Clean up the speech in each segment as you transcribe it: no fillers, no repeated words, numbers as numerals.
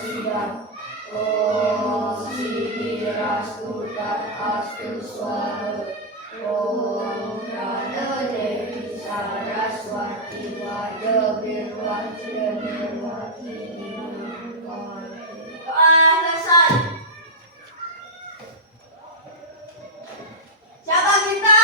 sidang. Om Sihirastu Astu Swara. Om Prana Devi Saraswati Wada Birwati Birwati. Selesai. Siapa kita?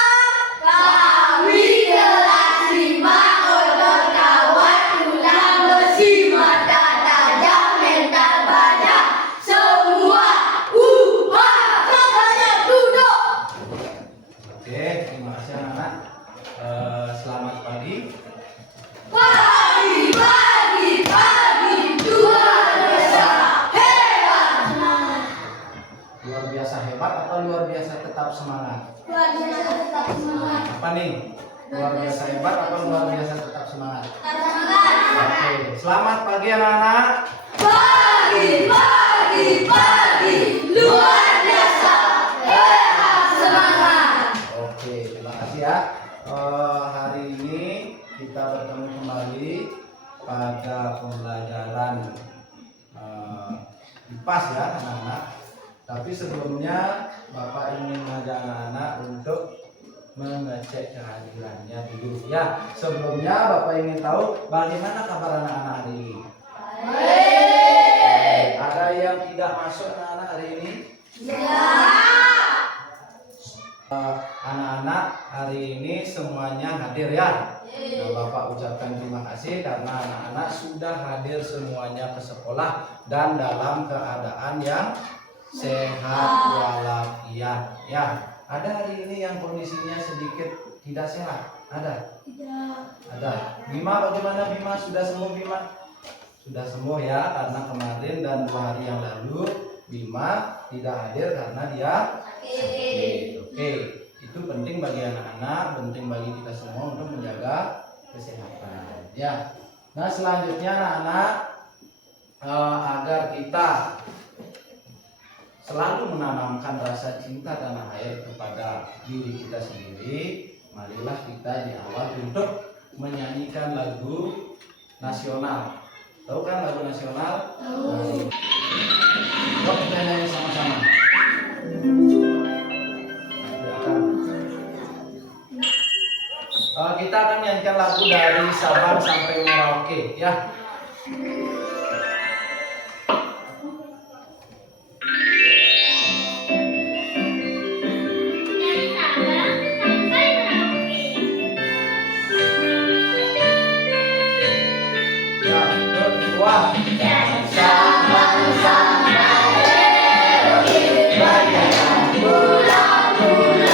Kami kelas 5 Otot Kawat Tulang Besi Mata Tajam Mental Baja Semua Semuanya duduk. Oke, terima kasih anak-anak. Selamat pagi. Pagi luar biasa hebat semangat. Luar biasa hebat atau luar biasa tetap semangat? Luar biasa tetap semangat. Apa nih? Luar biasa hebat atau luar biasa tetap semangat? Tetap semangat. Oke, selamat pagi anak-anak. Pagi luar biasa hebat semangat. Oke, terima kasih ya. Hari ini kita bertemu kembali pada pembelajaran IPAS ya anak-anak. Tapi sebelumnya Bapak ingin mengajak anak-anak untuk mengecek kehadirannya dulu ya. Sebelumnya Bapak ingin tahu bagaimana kabar anak-anak hari ini? Baik. Ada yang tidak masuk anak-anak hari ini? Ya. Anak-anak hari ini semuanya hadir ya. Nah, Bapak ucapkan terima kasih karena anak-anak sudah hadir semuanya ke sekolah dan dalam keadaan yang sehat walafiat ya. Ada hari ini yang kondisinya sedikit tidak sehat? Ada? Tidak. Ada. Bima bagaimana Bima? Sudah sembuh Bima? Sudah sembuh ya, karena kemarin dan 2 hari yang lalu Bima tidak hadir karena dia sakit. Oke, itu penting bagi anak-anak, penting bagi kita semua untuk menjaga kesehatan ya. Nah selanjutnya anak-anak, agar kita selalu menanamkan rasa cinta tanah air kepada diri kita sendiri, marilah kita di awal untuk menyanyikan lagu nasional. Tahu kan lagu nasional? Tahu. Yuk kita nyanyi sama-sama. Kita akan menyanyikan lagu dari Sabang sampai Merauke ya. Wah, Sabang sampai Merauke bagaikan bulan-bulan,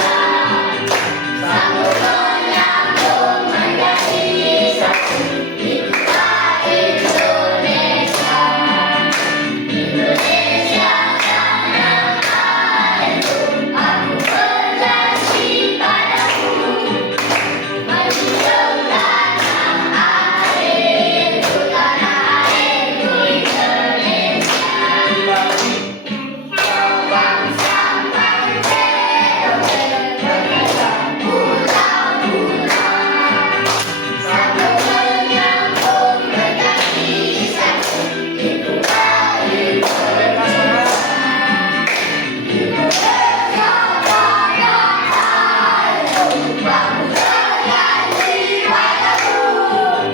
sanggup menyambung menjadi satu. Itulah Indonesia, Indonesia tanah airku. Aku berjanji padamu, maju ke tanah airku, tanah airku Indonesia. Sabang sampai Merauke bagaikan bulan-bulan, sanggup menyambung menjadi satu. Itulah Indonesia, Indonesia tanah airku. Aku berjanji padamu,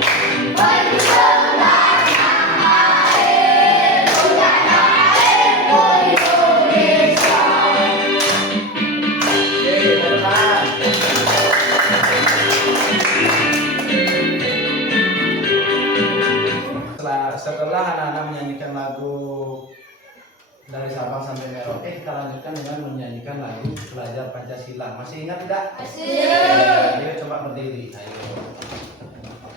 maju ke tanah airku, tanah airku Indonesia. Oke, benar. Setelah anak-anak menyanyikan lagu dari Sabang sampai Merauke, kita lanjutkan dengan menyanyikan lagu Pelajar Pancasila. Masih ingat tidak? Masih. Ayo coba berdiri. Ayo.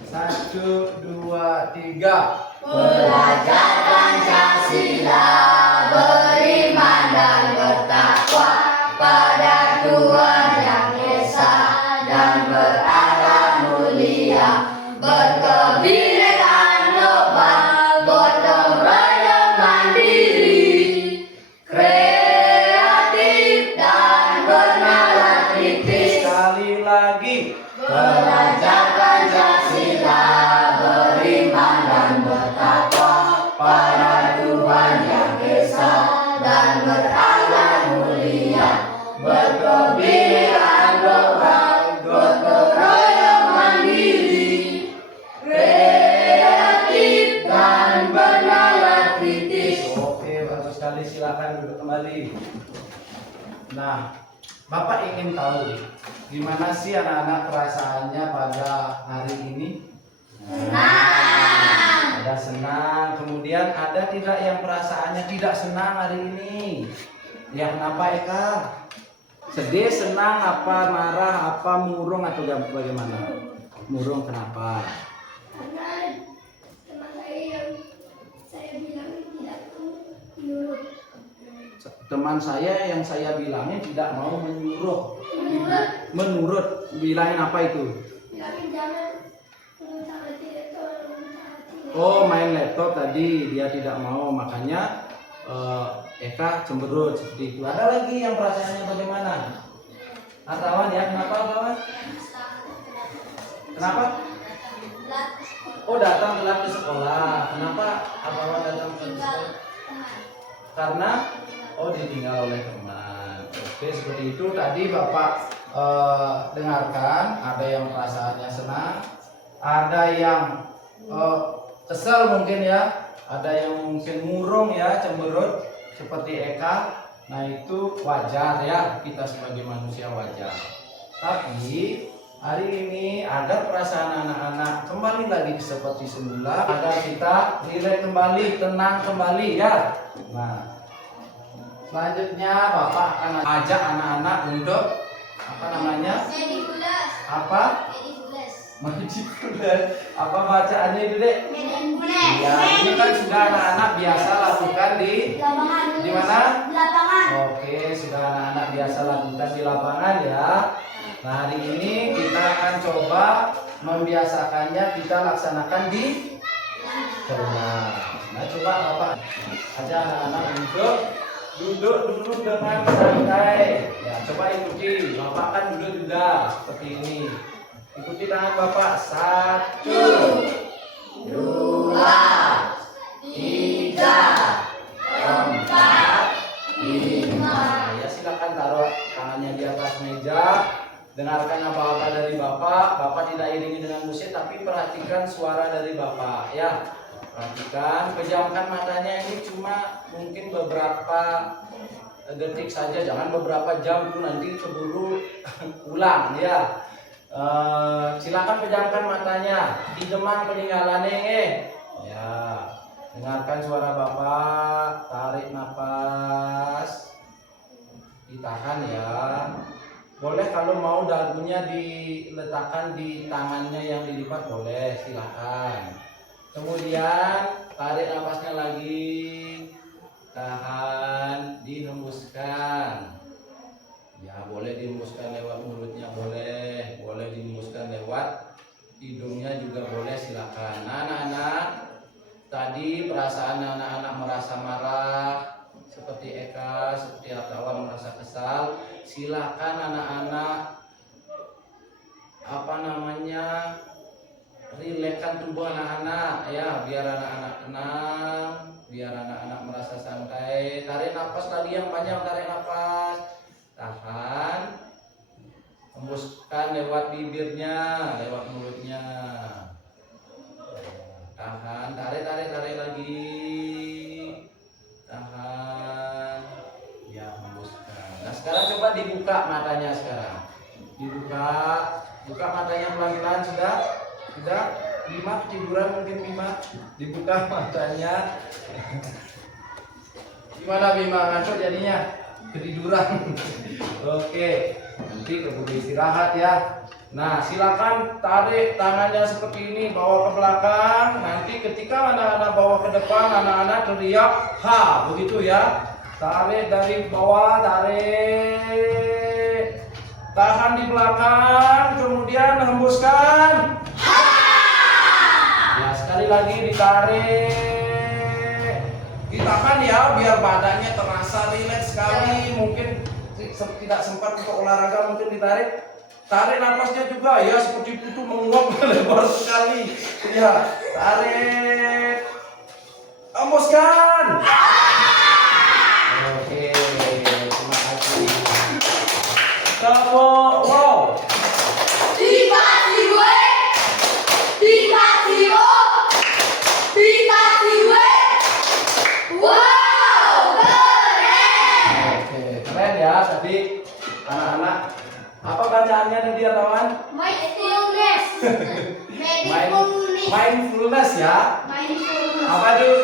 1, 2, 3. Belajar Pancasila, beriman dan bertakwa pada Tuhan Yang Esa, dan berakhlak mulia, berkebinekaan global, gotong royong mandiri, kreatif dan bernalar kritis. Sekali lagi. Belajar Pancasila, beriman dan bertakwa pada Tuhan Tuhan yang esa dan berakhlak mulia, berkebinekaan global, gotong royong mandiri, kreatif dan bernalar kritis. Oke, bagus sekali. Silakan duduk kembali. Nah, Bapak ingin tahu gimana sih anak-anak perasaannya pada hari ini? Senang. Ada senang, kemudian ada tidak yang perasaannya tidak senang hari ini? Ya kenapa Eka? Sedih, senang, apa marah, apa murung atau bagaimana? Murung kenapa? Karena teman saya yang saya bilangin tidak menurut Teman saya yang saya bilangin tidak mau menyuruh. menurut Bilangin apa itu? bilangin jangan menurut tidak tahu Oh, main laptop tadi dia tidak mau, makanya Eka cemberut seperti itu. Ada lagi yang perasaannya bagaimana? Atawan ya, kenapa Atawan? Kenapa? Oh, datang telat ke sekolah. Kenapa Atawan datang ke sekolah? Karena ditinggal oleh teman. Oke, seperti itu tadi Bapak dengarkan. Ada yang perasaannya senang, ada yang kesel mungkin ya, ada yang mungkin murung ya, cemberut seperti Eka. Nah itu wajar ya, kita sebagai manusia wajar. Tapi hari ini agar perasaan anak-anak kembali lagi seperti semula, agar kita rileks kembali, tenang kembali ya. Nah selanjutnya Bapak akan ajak anak-anak untuk apa namanya? Apa? Manipulasi. Apa bacaannya itu Dek? Ya, ini kan sudah anak-anak biasa lakukan di mana? lapangan. Oke, sudah anak-anak biasa lakukan di lapangan ya. Nah, hari ini kita akan coba membiasakannya, kita laksanakan di rumah. Nah, coba Bapak ajak anak-anak untuk duduk dulu dengan santai. Ya, coba ikuti. Bapak kan duduk juga seperti ini. Ikuti tangan Bapak. 1, 2, 3, 4, 5. Ya silakan taruh tangannya di atas meja. Dengarkan apa-apa dari Bapak. Bapak tidak iringi dengan musik, tapi perhatikan suara dari Bapak ya. Perhatikan, pejamkan matanya, ini cuma mungkin beberapa detik saja, jangan beberapa jam dulu, nanti keburu pulang ya. Silakan pejamkan matanya, hideman peninggalannya. Ya, dengarkan suara Bapak, tarik nafas, ditahan ya. Boleh kalau mau dagunya diletakkan di tangannya yang dilipat, boleh, silakan. Kemudian tarik nafasnya lagi, tahan, dihembuskan. Ya, boleh dihembuskan lewat mulutnya, boleh dihembuskan lewat hidungnya juga boleh, silakan. Nah, anak-anak, tadi perasaan anak-anak merasa marah seperti Eka, seperti Atawan merasa kesal, silakan anak-anak rilekskan tubuh anak-anak ya, biar anak-anak tenang, biar anak-anak merasa santai. Tarik nafas lagi yang panjang, tarik nafas, tahan, hembuskan lewat bibirnya, lewat mulutnya, tahan, tarik lagi, tahan, ya, hembuskan. Nah sekarang coba dibuka matanya, sekarang buka matanya pelan-pelan. Sudah 5 ketiduran, mungkin 5. Dibuka matanya. Gimana Bima, ngantuk jadinya? Ketiduran. Oke, nanti keburu istirahat ya. Nah, silakan tarik tangannya seperti ini, bawa ke belakang. Nanti ketika anak-anak bawa ke depan, anak-anak teriak ha, begitu ya. Tarik dari bawah, tarik, tahan di belakang, kemudian hembuskan. Ya, sekali lagi ditarik, ditahan ya, biar badannya terasa rileks sekali. Mungkin tidak sempat untuk olahraga, mungkin ditarik. Tarik napasnya juga ya, seperti itu menguap lebar sekali. Ya, tarik, hembuskan. bacaannya tadi kawan? Mindfulness. Mindfulness ya. Mindfulness. Apa tuh?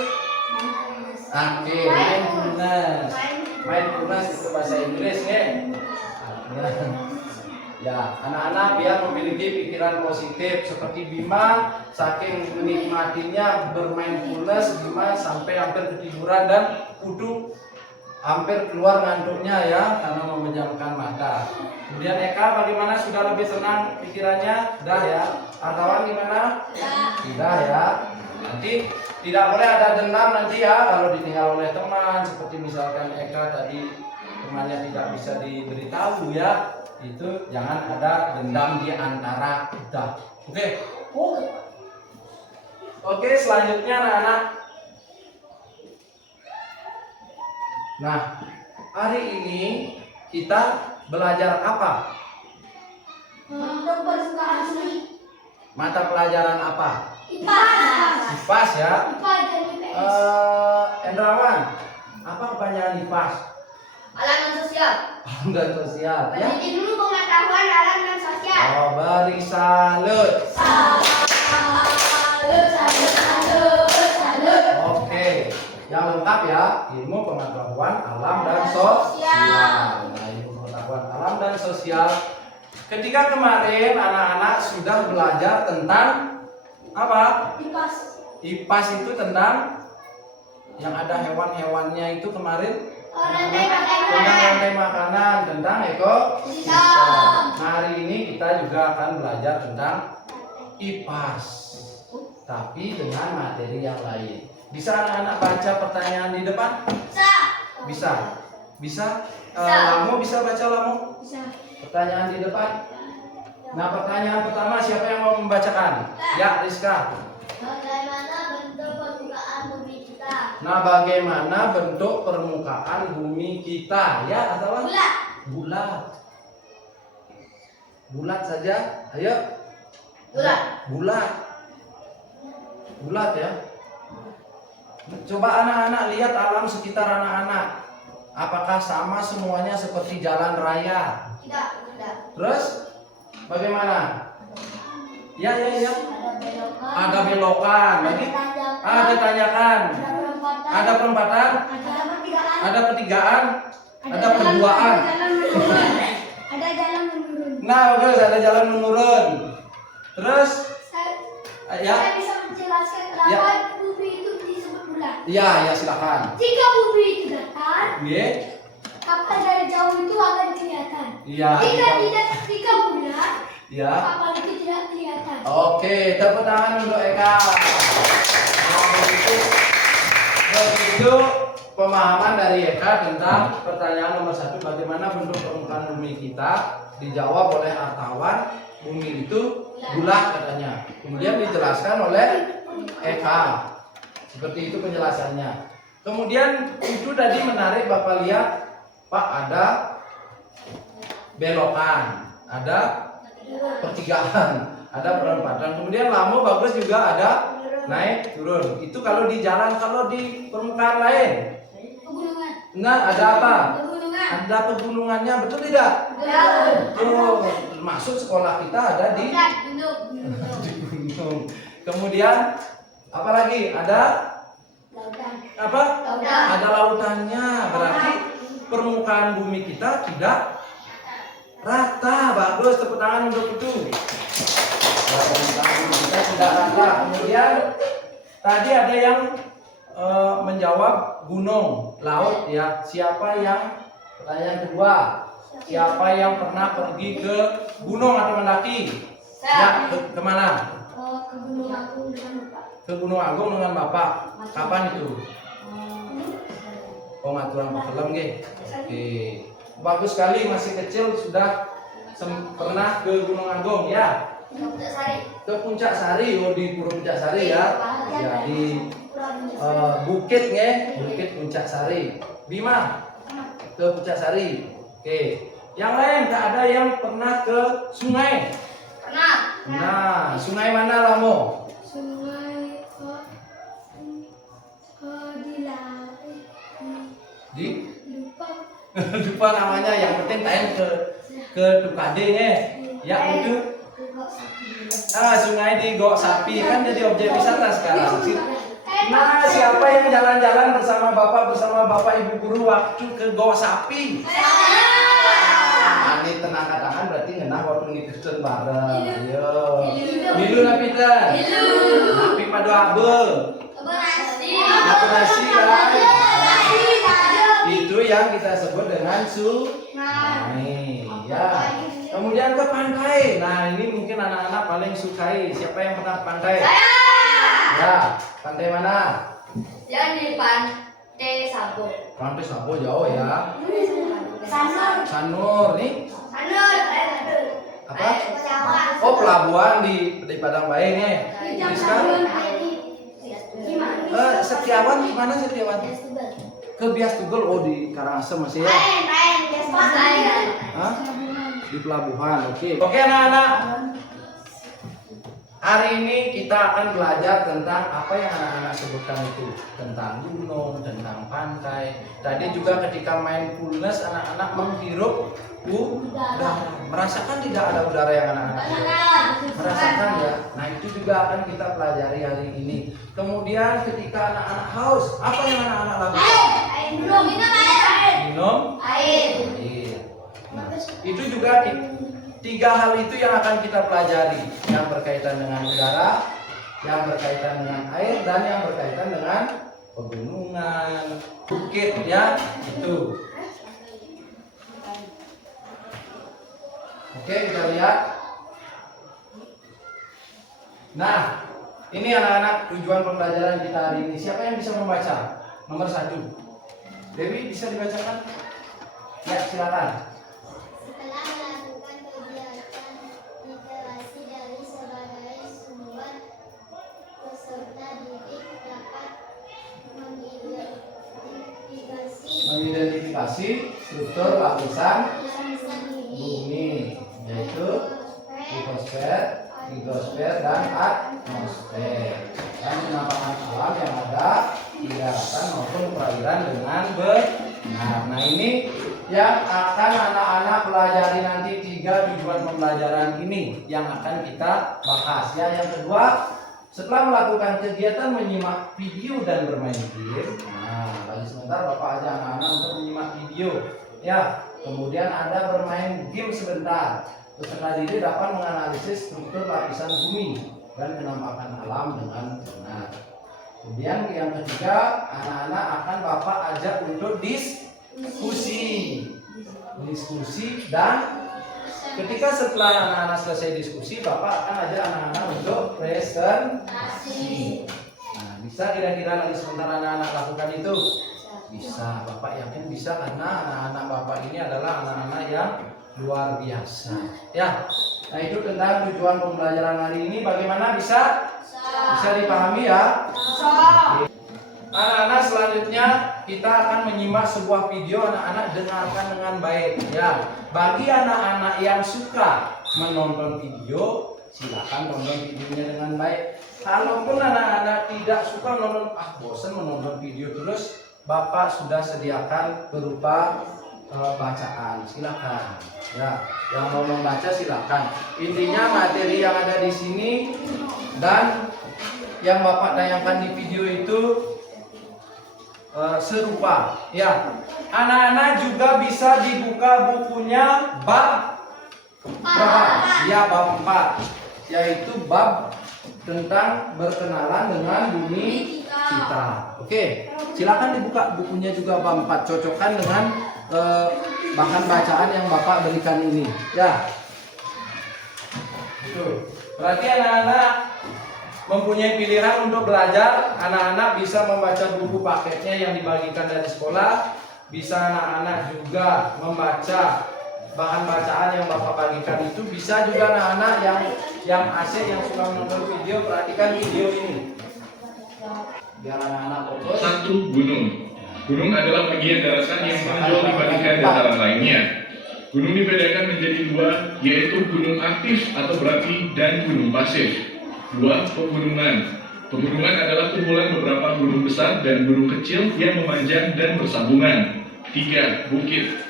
Oke, mindfulness. Mindfulness itu bahasa Inggris ya. Ya, anak-anak biar memiliki pikiran positif seperti Bima, saking menikmatinya bermindfulness, Bima sampai hampir ketiduran dan kudu hampir keluar ngantuknya ya karena memejamkan mata. Kemudian Eka bagaimana, sudah lebih tenang pikirannya? Sudah ya. Artawan gimana? Tidak ya. Nanti tidak boleh ada dendam nanti ya kalau ditinggal oleh teman, seperti misalkan Eka tadi temannya tidak bisa diberitahu ya. Itu jangan ada dendam di antara kita. Oke. Oke, selanjutnya anak-anak. Nah, hari ini kita belajar apa? Untuk bersuara Mata pelajaran apa? IPAS. IPAS ya. IPAS dan IPS. Endrawan, apa kepanjangan IPAS? Alam dan sosial. Alam dan sosial ya. Pendidik dulu pengetahuan alam dan sosial. Oh, beri salut. Oke, yang lengkap ya, ilmu pengetahuan alam dan sosial. Nah, ilmu pengetahuan alam dan sosial. Ketika kemarin anak-anak sudah belajar tentang apa? IPAS. IPAS itu tentang yang ada hewan-hewannya itu kemarin. Rantai Tentang makanan. rantai makanan, tentang ekosistem. Nah, hari ini kita juga akan belajar tentang IPAS, tapi dengan materi yang lain. Bisa anak-anak baca pertanyaan di depan? Bisa. Bisa. Lamu bisa baca Lamu? Bisa. Pertanyaan di depan. Nah, pertanyaan pertama siapa yang mau membacakan? Ya, Rizka. Bagaimana bentuk permukaan bumi kita? Nah, bagaimana bentuk permukaan bumi kita? Ya, atau Bulat. bulat. Bulat saja. Ayo. Bulat. Bulat. Bulat ya. Coba anak-anak lihat alam sekitar anak-anak. Apakah sama semuanya seperti jalan raya? Tidak. Terus bagaimana? Ya. Ada belokan. Ada belokan. Lagi ada tanjakan. Ada perempatan. Ada perempatan. Ada pertigaan. Ada pertigaan. Ada perduaan. Ada jalan menurun. Nah, bagus, ada jalan menurun. Terus ya. Saya bisa menjelaskan kenapa bumi itu disebut bulat. Ya, silakan. Jika bumi itu datar, Iya. kapal dari jauh itu akan kelihatan. Iya. Jika bulat, Ya. kapal itu tidak kelihatan. Oke, tepuk tangan untuk Eka. Nah, begitu pemahaman dari Eka tentang pertanyaan nomor 1, bagaimana bentuk permukaan bumi kita. Dijawab oleh Artawan, bumi itu bulat katanya. Kemudian dijelaskan oleh Eka. Seperti itu penjelasannya. Kemudian itu tadi menarik, Bapak lihat, Pak, ada belokan, ada pertigaan, ada perempatan. Kemudian Lamu bagus juga ada naik turun. Itu kalau di jalan, kalau di permukaan lain. Pegunungan. Nah, ada apa? Pegunungan. Ada pegunungannya, betul tidak? Betul. Termasuk sekolah kita ada di gunung. Kemudian apa lagi? Ada Lautan. apa? Lautan. Ada lautannya. Berarti permukaan bumi kita tidak rata. Bagus, tepuk tangan untuk itu. Permukaan bumi kita tidak rata. Kemudian tadi ada yang menjawab gunung, laut ya. Siapa yang, pertanyaan kedua, siapa yang pernah pergi ke gunung atau mendaki? Ya, kemana? Ke Gunung Agung dengan Bapak. Ke Gunung Agung dengan Bapak. Kapan itu? Oh, ngaturan Pak film nggih. Oke. Bagus sekali, masih kecil sudah pernah ke Gunung Agung ya. Ke Puncak Sari, oh di Puncak Sari ya. Ya di bukit nggih, Bukit Puncak Sari. Bima ke Puncak Sari. Oke. Yang lain tak ada yang pernah ke sungai? Pernah. Nah, sungai mana Lamo? Sungai di laut. Di Lupa. lupa namanya, yang penting tayang ke ke Tukade ya itu. Sungai di Gok Sapi kan jadi objek wisata sekarang. Nah, siapa yang jalan-jalan bersama Bapak Ibu guru waktu ke Gok Sapi? Ini tenang katakan berarti ngenah waktu ngikutin bareng. Ayo. Milu napita. Napi padu abel. Apa nasi kan? Itu yang kita sebut dengan sungai. Ya. Kemudian ke pantai. Nah, ini mungkin anak-anak paling sukai. Siapa yang pernah ke pantai? Ya, pantai mana? Yang di Pantai Sabo. Pantai Sabo jauh ya. Sanur nih. Apa? Oh, pelabuhan di Padang Bae nih. Sekarang Setiawan gimana Setiawan? Ke Bias Tugel, oh di Karangasem masih ya? Hah? Di pelabuhan, oke. Oke anak-anak. Hari ini kita akan belajar tentang apa yang anak-anak sebutkan itu. Tentang gunung, tentang pantai. Tadi juga ketika mindfulness anak-anak menghirup udara. Merasakan tidak ada udara yang anak-anak hirup? Merasakan ya. Nah itu juga akan kita pelajari hari ini. Kemudian ketika anak-anak haus, apa yang anak-anak lakukan? Minum air. Nah, itu juga tiga hal itu yang akan kita pelajari, yang berkaitan dengan udara, yang berkaitan dengan air, dan yang berkaitan dengan pegunungan, bukit ya itu. Oke, kita lihat. Nah, ini anak-anak tujuan pembelajaran kita hari ini. Siapa yang bisa membaca? Nomor 1. Dewi bisa dibacakan? Ya, silakan. Setelah melakukan kegiatan literasi dari sebagai sumber, peserta didik dapat mengidentifikasi struktur lapisan bumi, yaitu hidrosfer, dan atmosfer, dan penampakan alam yang ada di daratan maupun perairan dengan benar. Nah ini yang akan anak-anak pelajari nanti, 3 tujuan pembelajaran ini yang akan kita bahas ya. Yang kedua, setelah melakukan kegiatan menyimak video dan bermain game. Nah, lagi sebentar Bapak ajak anak-anak untuk menyimak video ya. Kemudian ada bermain game sebentar. Peserta didik dapat menganalisis struktur lapisan bumi dan penampakan alam dengan benar. Kemudian yang ketiga, anak-anak akan Bapak ajak untuk diskusi dan ketika setelah anak-anak selesai diskusi, Bapak akan ajak anak-anak untuk presentasi. Nah, bisa kira-kira lagi sebentar anak-anak lakukan itu? Bisa, Bapak yakin bisa karena anak-anak Bapak ini adalah anak-anak yang luar biasa. Ya, nah itu tentang tujuan pembelajaran hari ini. Bagaimana bisa dipahami ya? Anak-anak selanjutnya kita akan menyimak sebuah video. Anak-anak dengarkan dengan baik ya. Bagi anak-anak yang suka menonton video, silakan tonton videonya dengan baik. Kalaupun anak-anak tidak suka menonton, bosan menonton video terus, Bapak sudah sediakan berupa bacaan, silakan ya. Yang mau membaca silakan. Intinya materi yang ada di sini dan yang Bapak tayangkan di video itu serupa ya. Anak-anak juga bisa dibuka bukunya bab berapa? Ya, bab 4, yaitu bab tentang berkenalan dengan bumi kita. Oke, silakan dibuka bukunya juga bab 4, cocokkan dengan bahan bacaan yang Bapak berikan ini ya. Itu berarti anak-anak mempunyai pilihan untuk belajar. Anak-anak bisa membaca buku paketnya yang dibagikan dari sekolah. Bisa anak-anak juga membaca bahan bacaan yang Bapak bagikan itu. Bisa juga anak-anak yang asik, yang suka menonton video, perhatikan video ini biar anak-anak fokus. 1. Gunung. Gunung adalah bagian daratan yang menonjol dibandingkan dataran lainnya. Gunung dibedakan menjadi 2, yaitu gunung aktif atau berapi dan gunung pasif. 2. Pegunungan. Pegunungan adalah kumpulan beberapa gunung besar dan gunung kecil yang memanjang dan bersambungan. 3. Bukit.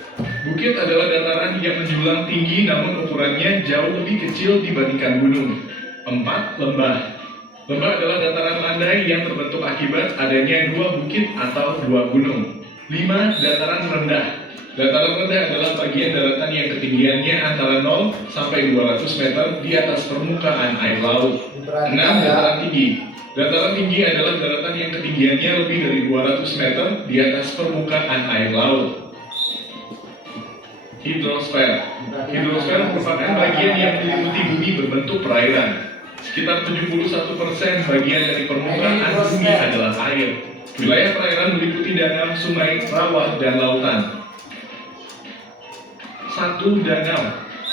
Bukit adalah dataran yang menjulang tinggi namun ukurannya jauh lebih kecil dibandingkan gunung. 4. Lembah. Lembah adalah dataran landai yang terbentuk akibat adanya dua bukit atau dua gunung. 5. Dataran rendah. Dataran rendah adalah bagian daratan yang ketinggiannya antara 0 sampai 200 meter di atas permukaan air laut. 6. Dataran tinggi. Dataran tinggi adalah daratan yang ketinggiannya lebih dari 200 meter di atas permukaan air laut. Hidrosfer. Hidrosfer merupakan bagian yang meliputi bumi berbentuk perairan. Sekitar 71% bagian dari permukaan bumi adalah air. Wilayah perairan meliputi danau, sungai, rawa, dan lautan. 1. Danau.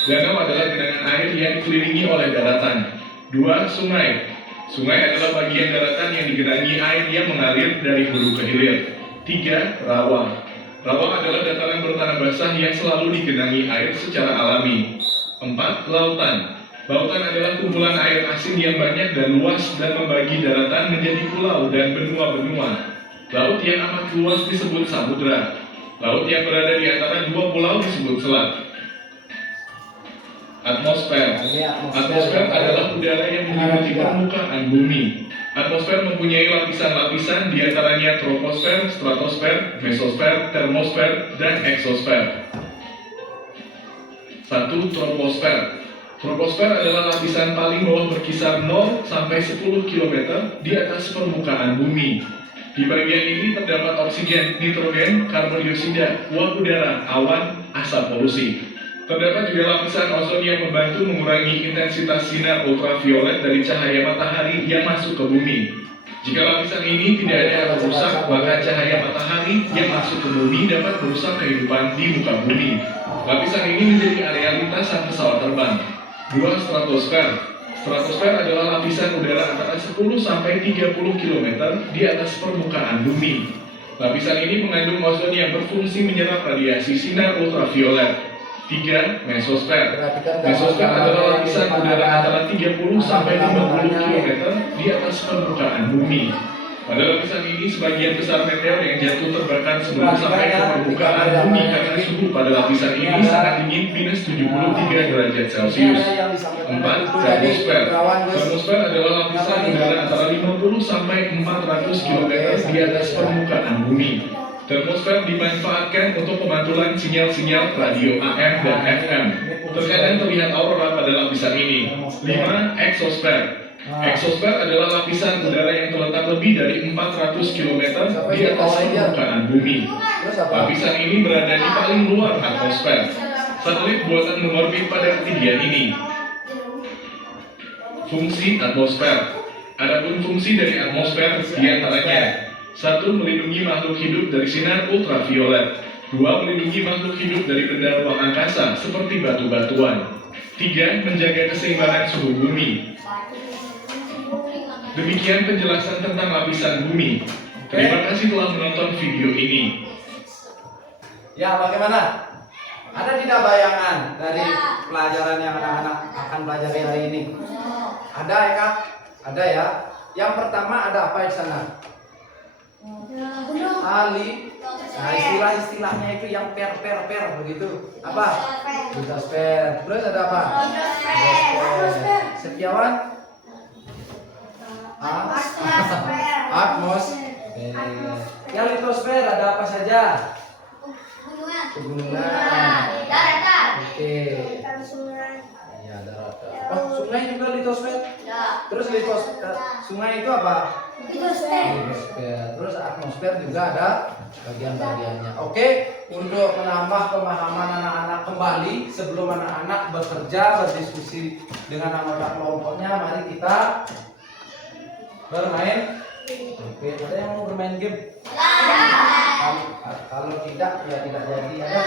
Danau adalah genangan air yang dikelilingi oleh daratan. 2. Sungai. Sungai adalah bagian daratan yang digenangi air yang mengalir dari hulu ke hilir. 3. Rawa. Rawa adalah dataran bertanah basah yang selalu digenangi air secara alami. 4. Lautan. Lautan adalah kumpulan air asin yang banyak dan luas dan membagi daratan menjadi pulau dan benua-benua. Laut yang amat luas disebut samudra. Laut yang berada di antara dua pulau disebut selat. Atmosfer. Atmosfer adalah udara yang meliputi permukaan bumi. Atmosfer mempunyai lapisan-lapisan, diantaranya troposfer, stratosfer, mesosfer, termosfer, dan eksosfer. 1. Troposfer. Troposfer adalah lapisan paling bawah berkisar 0 sampai 10 km di atas permukaan bumi. Di bagian ini terdapat oksigen, nitrogen, karbon dioksida, uap udara, awan, asap polusi. Terdapat juga lapisan ozon yang membantu mengurangi intensitas sinar ultraviolet dari cahaya matahari yang masuk ke bumi. Jika lapisan ini tidak ada yang rusak, maka cahaya matahari yang masuk ke bumi dapat merusak kehidupan di muka bumi. Lapisan ini menjadi area lintasan pesawat terbang. 2. Stratosfer. Stratosfer adalah lapisan udara antara 10 sampai 30 km di atas permukaan bumi. Lapisan ini mengandung ozon yang berfungsi menyerap radiasi sinar ultraviolet. 3. Mesosfer. Mesosfer adalah lapisan udara antara 30 sampai 50 km di atas permukaan bumi. Pada lapisan ini sebagian besar meteor yang jatuh terbakar sebelum sampai ke permukaan bumi karena suhu pada lapisan ini sangat dingin minus 73 derajat Celcius. 4. Termosfer. Termosfer adalah lapisan udara antara 50 sampai 400 km di atas permukaan bumi. Termosfer dimanfaatkan untuk pemantulan sinyal-sinyal radio AM dan FM. Terkadang terlihat aurora pada lapisan ini. 5. Eksosfer. Eksosfer adalah lapisan udara yang terletak lebih dari 400 km di atas permukaan bumi. Lapisan ini berada di paling luar atmosfer. Satelit buatan mengorbit pada ketinggian ini. Fungsi atmosfer. Adapun fungsi dari atmosfer diantaranya: 1. Melindungi makhluk hidup dari sinar ultraviolet. 2. Melindungi makhluk hidup dari benda ruang angkasa seperti batu-batuan. 3. Menjaga keseimbangan suhu bumi. Demikian penjelasan tentang lapisan bumi. Terima kasih telah menonton video ini. Ya, bagaimana? Ada tidak bayangan dari pelajaran yang anak-anak akan pelajari hari ini? Ada ya, Kak? Ada ya. Yang pertama ada apa di sana? Ali. Nah, istilah-istilahnya itu yang per begitu. Apa? Litosfer. Terus ada apa? Atmosfer. Setiawan? Atmosfer. Yang litosfer ada apa saja? Pegunungan. Daratan. Oke. Ya, daratan. Oh, sungai juga litosfer. Terus sungai itu apa? Litosfer. Terus atmosfer juga ada bagian-bagiannya. Oke, untuk menambah pemahaman anak-anak kembali sebelum anak-anak bekerja berdiskusi dengan anggota kelompoknya, mari kita bermain. Oke, ada yang mau bermain game? Kalau tidak, ya tidak jadi. Ada?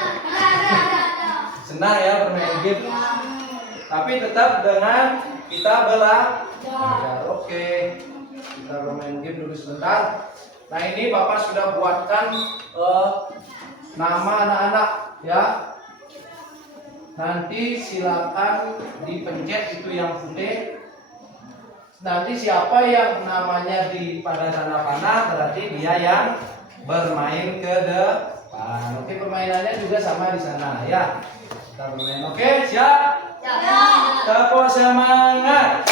Senang ya bermain game. Tapi tetap dengan kita belajar. Oke, kita bermain game dulu sebentar. Nah, ini Bapak sudah buatkan nama anak-anak ya. Nanti silakan dipencet itu yang putih. Nanti siapa yang namanya di pada tanda panah berarti dia yang bermain ke depan. Oke, permainannya juga sama di sana ya. Kita bermain. Oke, siap? Tepuk semangat.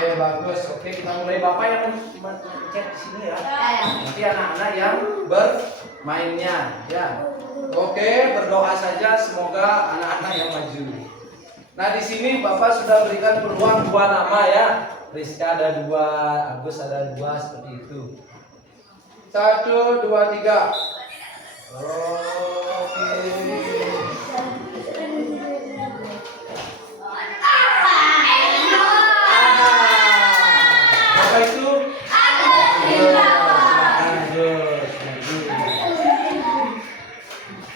Oke, bagus. Oke, kita mulai. Bapak yang mencet di sini ya. Nanti anak-anak yang bermainnya ya. Oke, berdoa saja semoga anak-anak yang maju. Nah, di sini Bapak sudah berikan peluang 2 nama ya. Rizka ada 2, Agus ada 2, seperti itu. 1, 2, 3. Oke. Apa itu?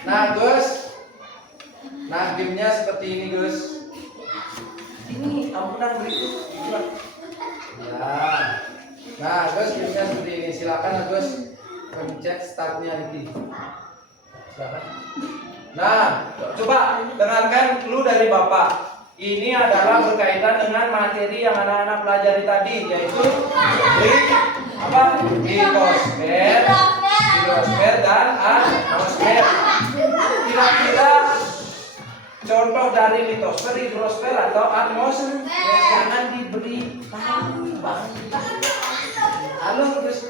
Nah, Gus. Nah, gamenya seperti ini, Gus. Ini ampunan berikut. Ya. Nah, Gus, gamenya seperti ini. Silakan, Gus. Pencet startnya Riki. Silakan. Nah, coba dengarkan clue dari Bapak. Ini adalah berkaitan dengan materi yang anak-anak pelajari tadi, yaitu hidrosfer dan atmosfer. Kira-kira contoh dari litosfer, hidrosfer atau atmosfer? Jangan diberi tahu, Bang. Halo, terus.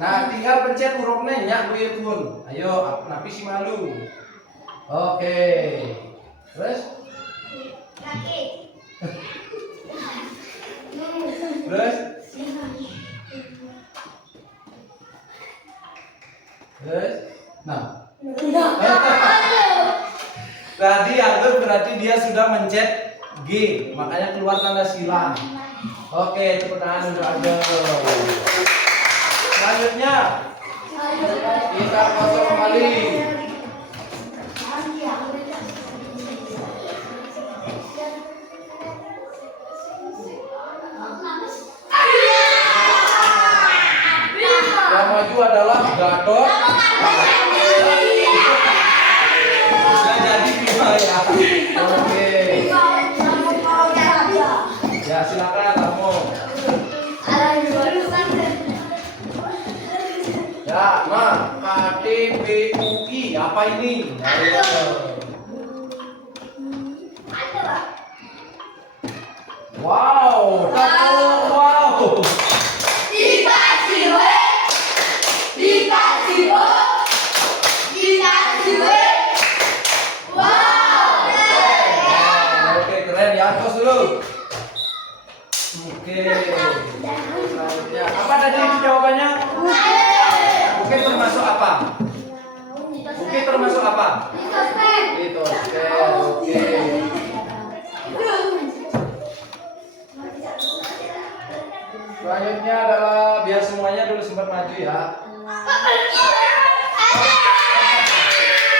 Nah, tinggal pencet hurufnya nyak pun. Ayo, napi si malu. Oke. Terus? Terus? Terus? Nah. Tadi Agus berarti dia sudah mencet G, makanya keluar tanda silang. Oke, tepuk tangan untuk Agus. Selanjutnya kita foto kembali. Yang maju adalah Gatot. Sudah jadi Bima ya. Oke. Ya, silakan kamu. Ya, KTPUI apa ini? Wow, wow. Oke, keren ya. Tos dulu. Oke. Selanjutnya, apa tadi jawabannya? Mungkin termasuk apa? Mungkin termasuk apa? Litosfer. Oke. Selanjutnya adalah biar semuanya dulu sempat maju ya.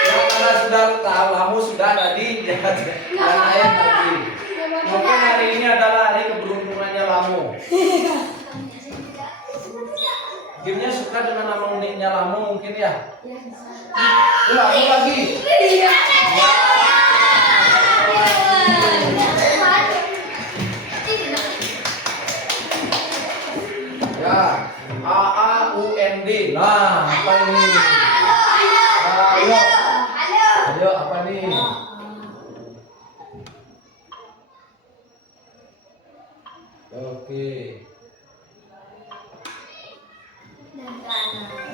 Karena sudah tahu, kamu sudah tadi ya, dan ayat tadi. Mungkin hari ini adalah hari keberuntungannya Lamu. Gamenya suka dengan nama uniknya Lamu mungkin ya. Ulangi lagi. Ya, AAUND. Nah, apa ini? Ayo, apa nih? Oke.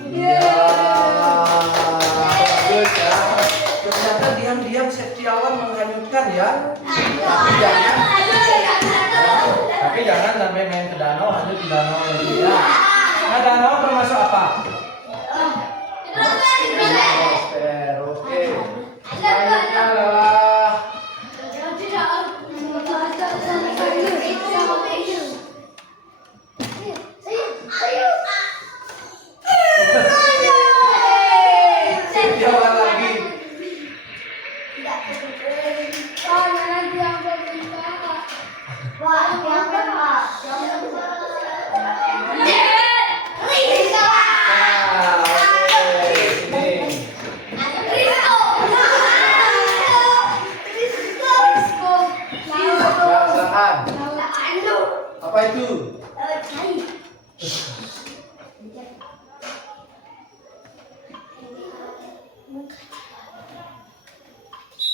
Iya. Bagus ya. Ternyata diam-diam Septiawan menghanyutkan ya. Tapi jangan sampai main ke danau, hanyut di danau lagi ya. Nah, danau termasuk apa? Atmosfer. Oke. Selanjutnya adalah Septiawan lagi. Nah,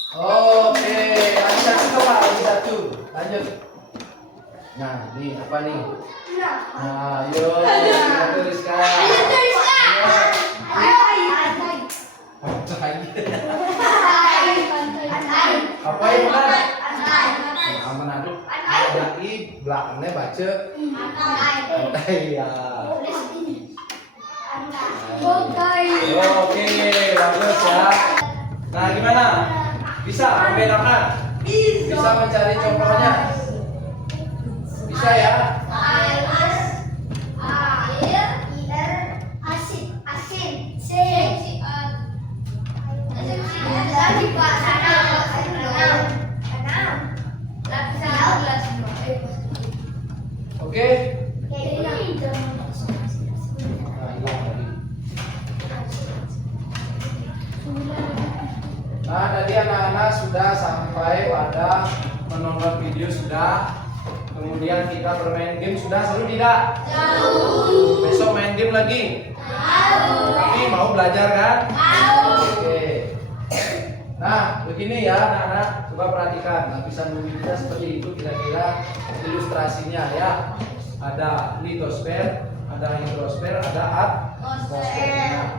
Oke, lagi satu coba, lagi satu. Lanjut. Nah, ini apa nih? Nah, yuk kita tuliskan. Apa yang benar? Nah, menaduk. Ada i, belakangnya baca pantai ya. Oke, bagus ya. Nah, gimana? Bisa membedakan? Bisa mencari contohnya? Bisa ya? Oke? Nah, hilang tadi. Nah, tadi anak-anak sudah sampai pada menonton video sudah. Kemudian kita bermain game sudah, seru tidak? Besok main game lagi? Tapi mau belajar kan? Oke. Nah, begini ya anak-anak, coba perhatikan lapisan bumi kita seperti itu kira-kira ilustrasinya ya. Ada litosfer, ada hidrosfer, ada atmosfer.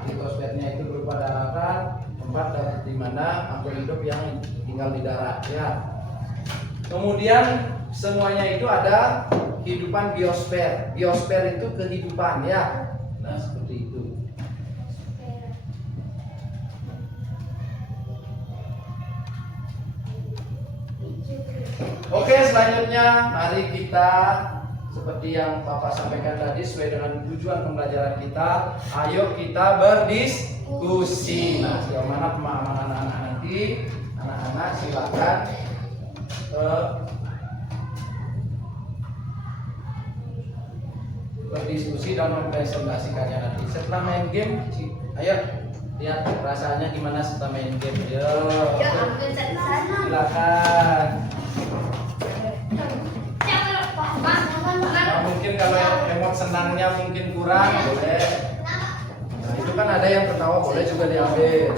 Litosfernya itu berupa daratan, tempat di mana makhluk hidup yang tinggal di darat ya. Kemudian semuanya itu ada kehidupan biosfer. Biosfer itu kehidupan ya. Nah, seperti itu. Oke, selanjutnya mari kita seperti yang Bapak sampaikan tadi sesuai dengan tujuan pembelajaran kita, ayo kita berdiskusi. Nah, sejauh mana pemahaman anak-anak nanti, anak-anak silakan berdiskusi dan mempresentasikannya nanti. Setelah main game, ayo lihat rasanya gimana setelah main game. Yo, silakan. Nah, mungkin kalau emot senangnya mungkin kurang boleh. Nah, itu kan ada yang tertawa boleh juga diambil.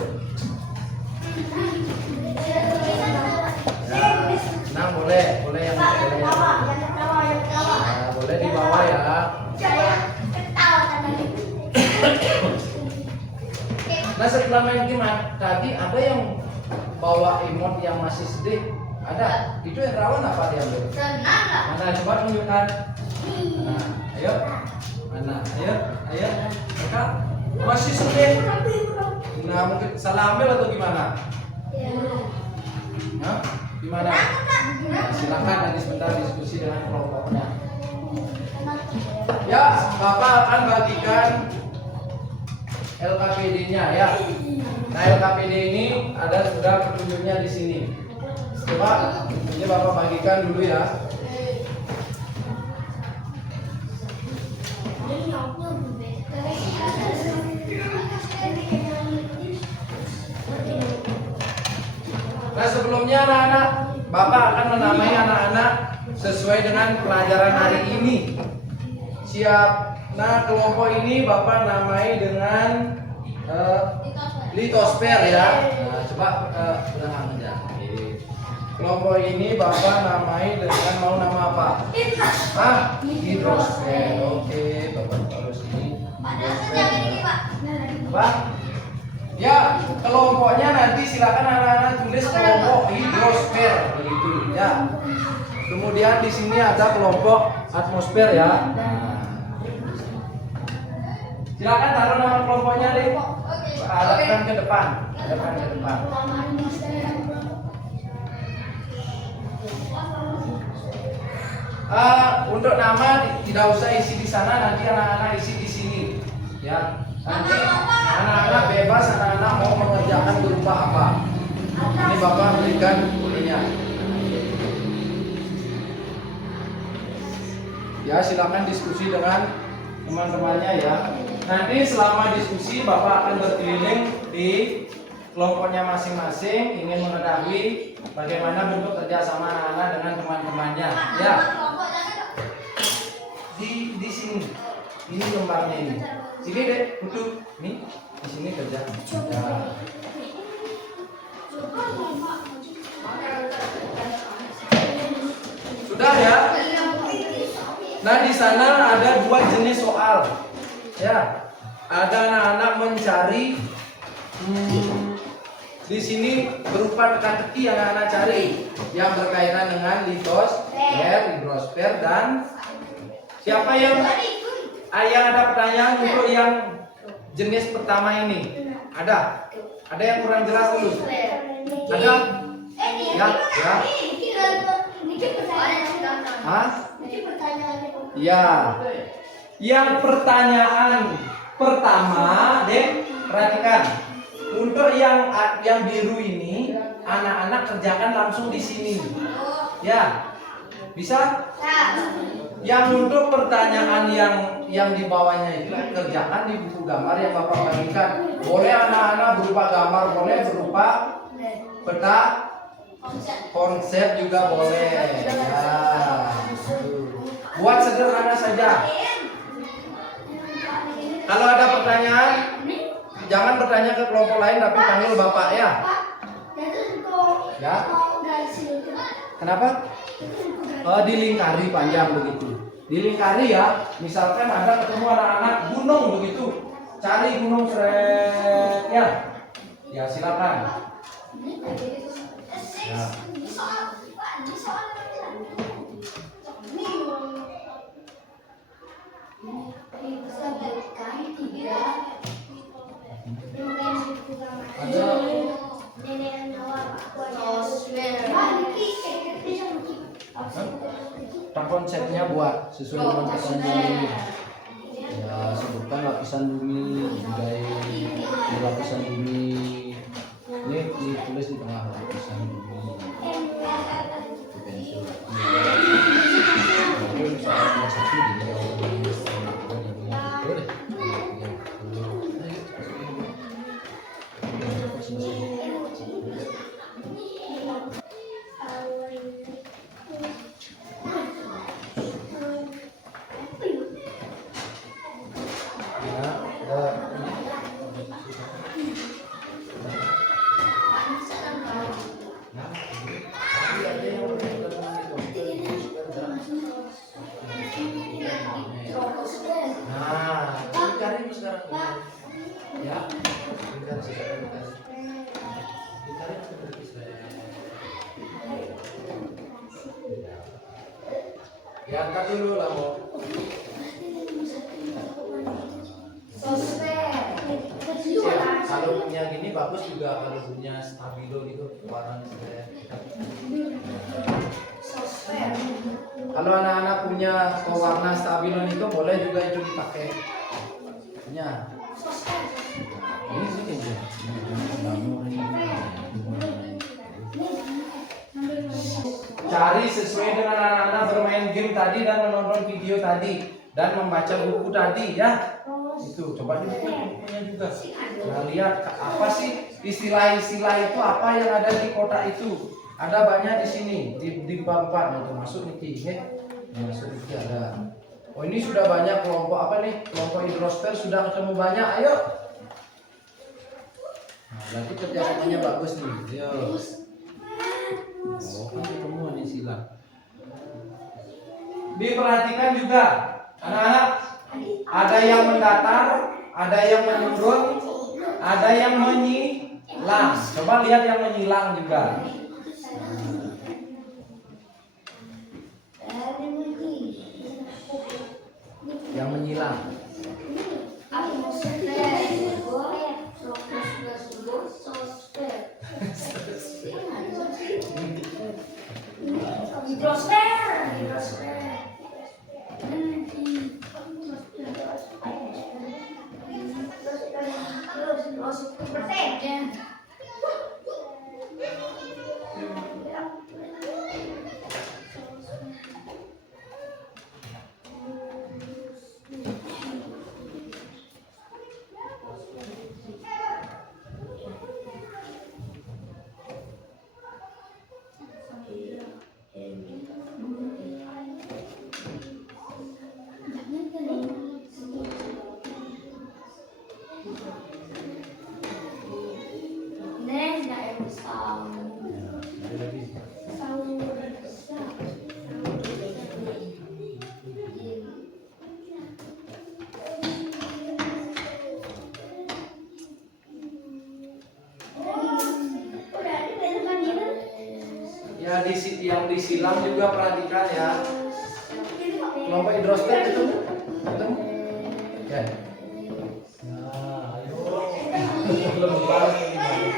Ya, senang boleh, boleh yang boleh. Nah, boleh dibawa ya. Nah, setelah main game tadi ada yang bawa emot yang masih sedih. Ada, itu yang rawan apa diambil? Mana coba tunjukkan. Mana, ayo, mana, ayo, mereka masih sedih. Nah, mungkin salah ambil atau gimana? Hah? Gimana? Nah, silakan nanti sebentar diskusi dengan kelompoknya. Ya, Bapak akan bagikan LKPD-nya ya. Nah, LKPD ini ada sudah petunjuknya di sini. Coba ini Bapak bagikan dulu ya. Nah, sebelumnya anak-anak, Bapak akan menamai anak-anak sesuai dengan pelajaran hari ini. Siap. Nah, kelompok ini Bapak namai dengan litosfer ya. Nah, coba ulang aja. Kelompok ini Bapak namai dengan mau nama apa? Hidrosfer. Oke, Bapak taruh sini. Apa? Ya, kelompoknya nanti silakan anak-anak tulis kelompok hidrosfer begitu ya. Kemudian di sini ada kelompok atmosfer ya. Nah, silakan taruh nama kelompoknya deh. Arahkan ke depan. Arahkan ke depan. Untuk nama tidak usah isi di sana, nanti anak-anak isi di sini ya. Nanti anak-anak bebas, anak-anak mau mengerjakan berupa apa. Ini Bapak berikan ininya. Ya, silakan diskusi dengan teman-temannya ya. Nanti selama diskusi Bapak akan berkeliling di kelompoknya masing-masing, ingin mengetahui bagaimana bentuk kerjasama anak-anak dengan teman-temannya ya. Di sini, ini lembarnya ini. Sini deh, duduk. Nih, di sini kerja. Ya. Nah, di sana ada dua jenis soal. Ya, ada anak-anak mencari di sini berupa teka-teki yang anak-anak cari yang berkaitan dengan litosfer, hidrosfer, dan siapa yang ada pertanyaan untuk yang jenis pertama ini? Ada? Ada yang kurang jelas dulu? Ada? Ya, ya. Hah? Ya. Yang pertanyaan pertama, Dek, perhatikan. Untuk yang biru ini, anak-anak kerjakan langsung di sini. Ya. Bisa? Yang untuk pertanyaan yang di bawahnya itu kerjakan di buku gambar yang Bapak bagikan. Boleh anak-anak berupa gambar, boleh berupa peta konsep juga boleh. Ya. Buat sederhana saja. Kalau ada pertanyaan, jangan bertanya ke kelompok lain tapi panggil Bapak ya. Ya. Kenapa? Dilingkari panjang begitu. Dilingkari ya. Misalkan ada ketemu anak-anak gunung begitu. Cari gunung seret ya. Ya silakan. Ya. Tak konsepnya buat sesuai dengan pertanyaan ini. Ya, sebutkan lapisan bumi, budaya di lapisan bumi. Ini ditulis di tengah lapisan bumi. Pensil. Mungkin soal nomor 1 Diangkat dulu lah mau. Ya, kalau punya gini bagus juga kalau punya stabilo gitu warnanya saya. Kalau anak-anak punya warna stabilo itu boleh juga itu dipakai. Punya. Ini sih kayaknya. Cari sesuai dengan anak-anak bermain game tadi dan menonton video tadi dan membaca buku tadi ya. Itu coba di bukunya juga. Nah, lihat apa sih istilah-istilah itu apa yang ada di kotak itu. Ada banyak di sini di bab 4 itu masuk nih ya. Masuk ini ada. Oh ini sudah banyak kelompok apa nih? Kelompok hidrosfer sudah ketemu banyak. Ayo. Nah, berarti kerjasamanya bagus nih. Ayo. Oh, kan ketemu nih silang. Diperhatikan juga, anak-anak. Ada yang mendatar, ada yang menurun, ada yang menyilang. Coba lihat yang menyilang juga. Yang menyilang. Ya yang disilang juga perhatikan ya. Kelompok hidrostat ketemu? Ketemu? Oke. Nah, ayo. Belum balas gimana?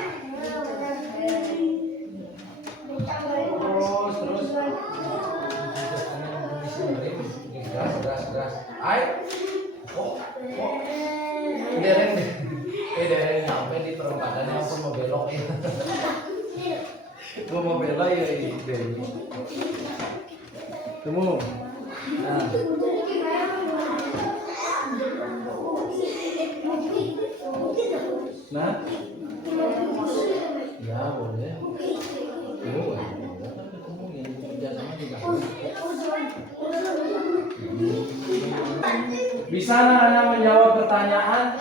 Terus. Gas. Ayo. Oh. Dereng sampai di perempatannya aku mau belok ya. Gua mau belok ya ini. Temu. Nah. Nah. Ya boleh. Ketemu yang kerjasama juga. Bisa anak-anak menjawab pertanyaan?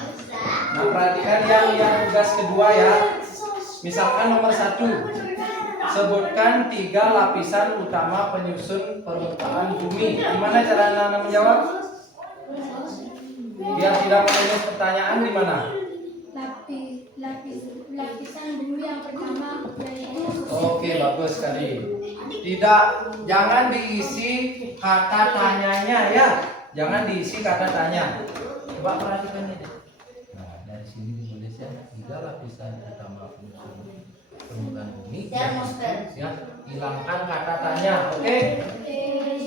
Nah, perhatikan yang tugas kedua ya. Misalkan nomor 1, sebutkan 3 lapisan utama penyusun permukaan bumi. Gimana cara anak-anak menjawab? Biar tidak menulis pertanyaan di mana? Lapisan bumi yang pertama yaitu. Oke, bagus sekali. Jangan diisi kata tanyanya ya. Jangan diisi kata tanya. Coba perhatikan ini. Nah, dari sini ditulisnya 3 lapisan utama penyusun permukaan bumi. Ya, hilangkan kata tanya. Oke?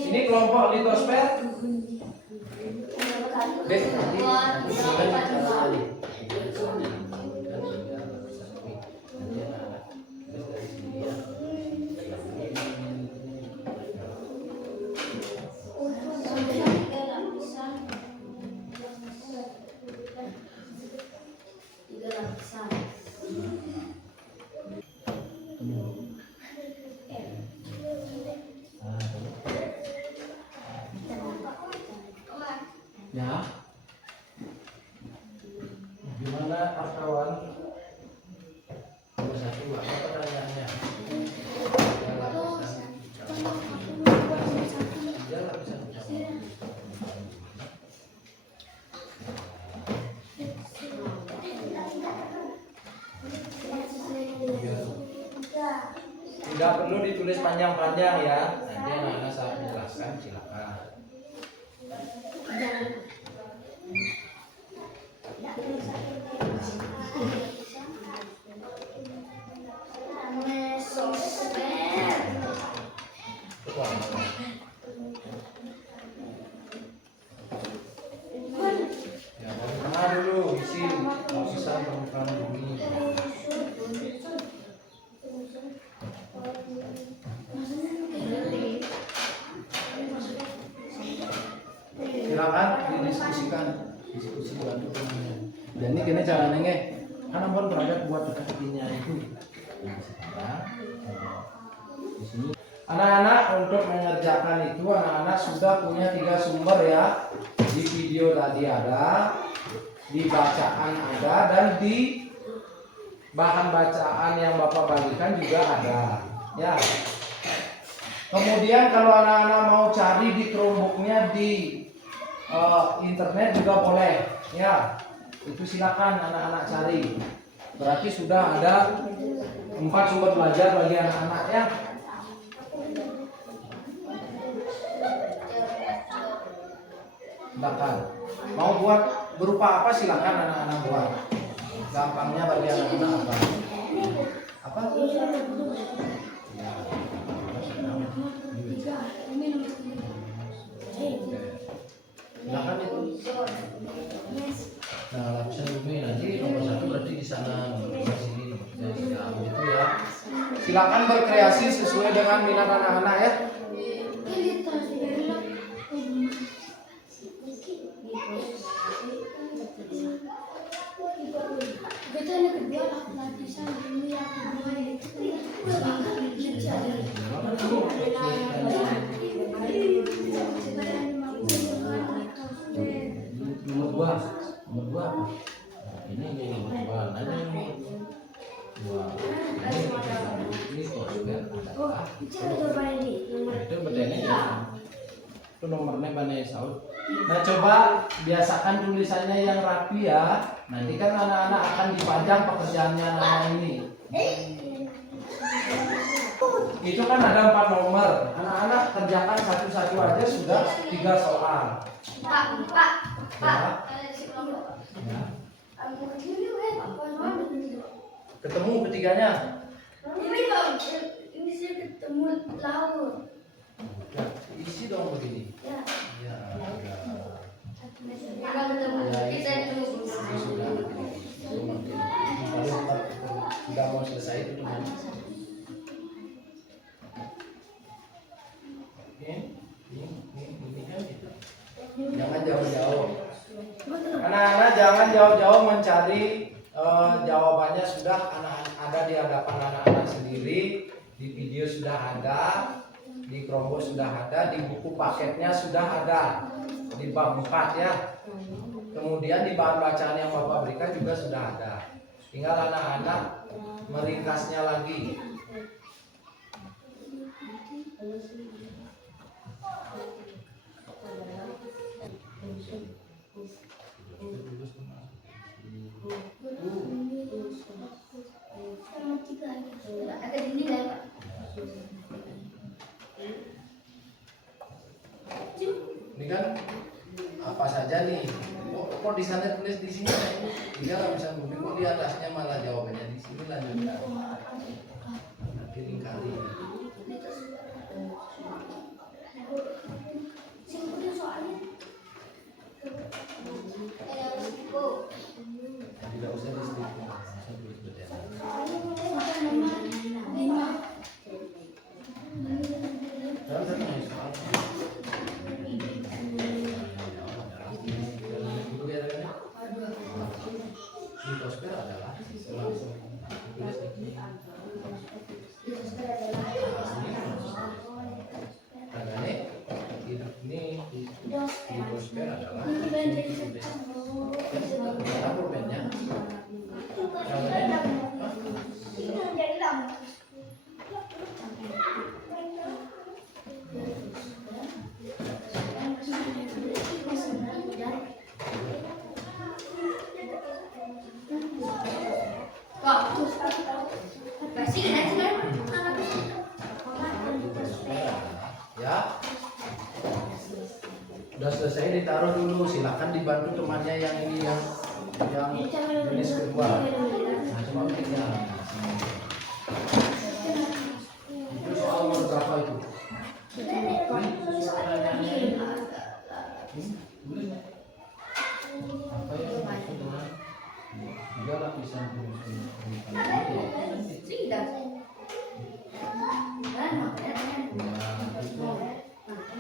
Ini kelompok litosfer. Nanti silakan cara tadi. Ya. Gimana kawan? Nomor 1 apa pertanyaannya? Ya lapisan utama. Tidak perlu ditulis panjang-panjang ya. Nanti anak-anak saat menjelaskan silakan. Ya, dari tengah dulu isi lapisan permukaan bumi. Silakan didiskusikan, diskusi bantu temannya. Dan ini gini caranya nge, kan ampun perangkat buat dekatinya itu. Nah, sekarang di sini anak-anak untuk mengerjakan itu anak-anak sudah punya 3 sumber ya. Di video tadi ada, di bacaan ada, dan di bahan bacaan yang Bapak bagikan juga ada. Ya. Kemudian kalau anak-anak mau cari di Chromebooknya di internet juga boleh. Ya. Itu silakan anak-anak cari. Berarti sudah ada 4 sumber belajar bagi anak-anak ya. Silakan. Mau buat berupa apa silakan anak-anak buat. Gampangnya bagi anak-anak apa? Apa? Ya. Silakan itu. Nah, lapisan bumi nanti nomor 1 berarti di sana, nomor 2 sini, nomor 3 gitu ya. Silakan berkreasi sesuai dengan minat anak-anak ya. Lapisan bumi yang kedua yaitu. Nomor dua apa? Nah, ini nomor 2. Nah, ini 2. Ini kosper adalah. Itu bedanya ya. Itu nomornya bane saud. Nah, coba biasakan tulisannya yang rapi ya. Nanti kan anak-anak akan dipajang pekerjaannya nama ini. itu kan ada 4 nomor. Anak-anak kerjakan satu-satu aja sudah 3 soal. Pak. Ya. Ya. Ketemu ketiganya. Ini saya ketemu laut. Ya, isi dong begini. Ya. Ya. Ya. Kita dulu. Sudah begini. Sudah mau selesai itu teman. Ini kan gitu. Jangan jauh-jauh. Anak-anak jangan jauh-jauh mencari jawabannya, sudah anak ada di hadapan anak-anak sendiri, di video sudah ada, di Chromebook sudah ada, di buku paketnya sudah ada, di bab 4 ya. Kemudian di bahan bacaan yang Bapak berikan juga sudah ada. Tinggal anak-anak meringkasnya lagi. Ada ini lah, Pak. Ini kan apa saja nih? Kok di sana tulis di sini? Dia nggak bisa ngomong, kok di atasnya malah jawabannya di sini, lanjutkan. Nanti lingkari. Tidak usah di stick. Litosfer adalah langsung tulis ini. Karena ini litosfer adalah mana pulpennya? Ya, udah selesai ditaruh dulu. Silakan dibantu temannya yang ini yang jenis kedua. Nah, cuma tinggal. Itu soal nomor berapa itu? Apa yang dimaksud dengan 3 lapisan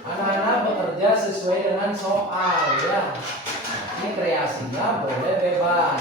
Anak-anak bekerja sesuai dengan soal ya. Ini kreasinya boleh bebas.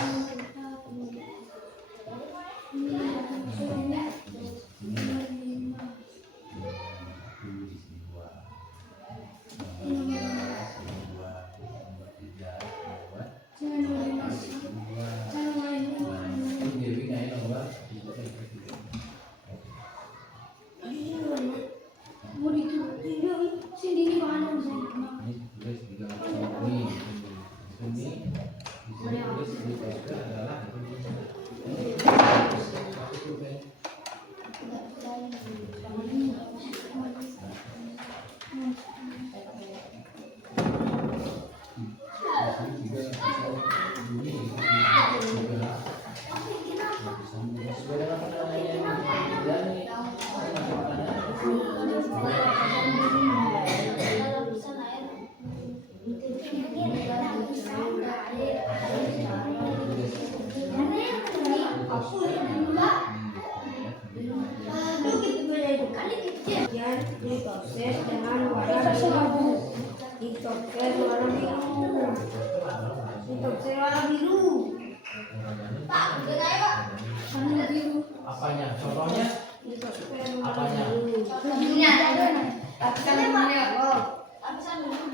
Proses dengan warna biru. Ditoples warna biru. Ditoples warna biru. Pak, benar Pak. Warna biru. Apanya? Contohnya? Ditoples warna Apanya? biru. Ini ada. Lapisan ini oh. Lapisan biru.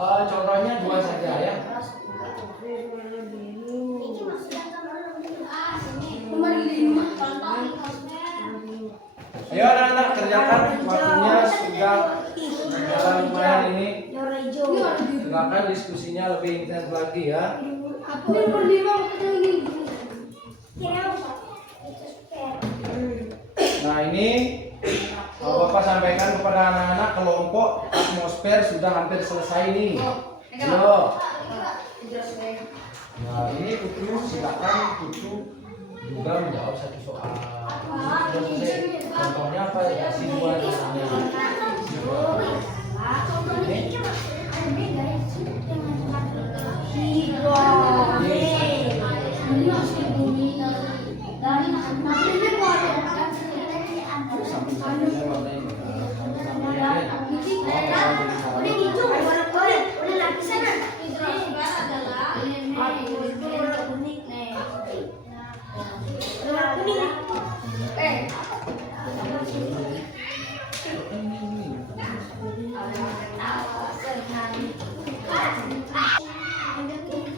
Contohnya 2 saja ya. Ditoples warna biru. Ini maksudnya warna biru. Sini. Nomor 5. Ayo anak-anak kerjakan, waktunya sudah berjalan lumayan ini. Warna hijau. Silakan diskusinya lebih intens lagi ya. Aku nomor 5 ini. Kira apa? Itu Nah ini Bapak sampaikan kepada anak-anak kelompok atmosfer sudah hampir selesai nih. Yo. Nah ini Putu silakan Putu juga menjawab satu soal. Sudah selesai. Contohnya apa ya? Kasih dua misalnya. Samping-sampingnya warna ini.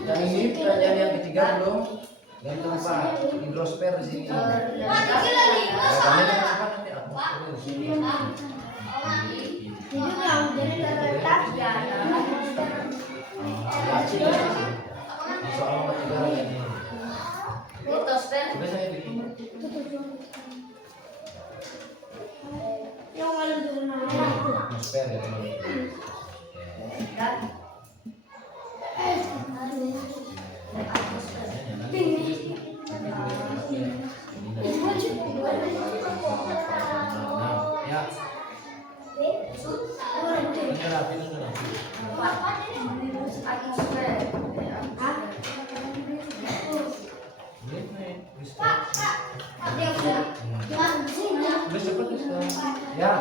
Yang ini pertanyaan yang ketiga belum? Yang keempat, hidrosfer di sini. Soal nomor 3 ini. Litosfer. Sudah saya bikin. Atmosfer ya teman-teman. Ya. Ini rapi nih rapi. Atmosfer. Udah cepet ya.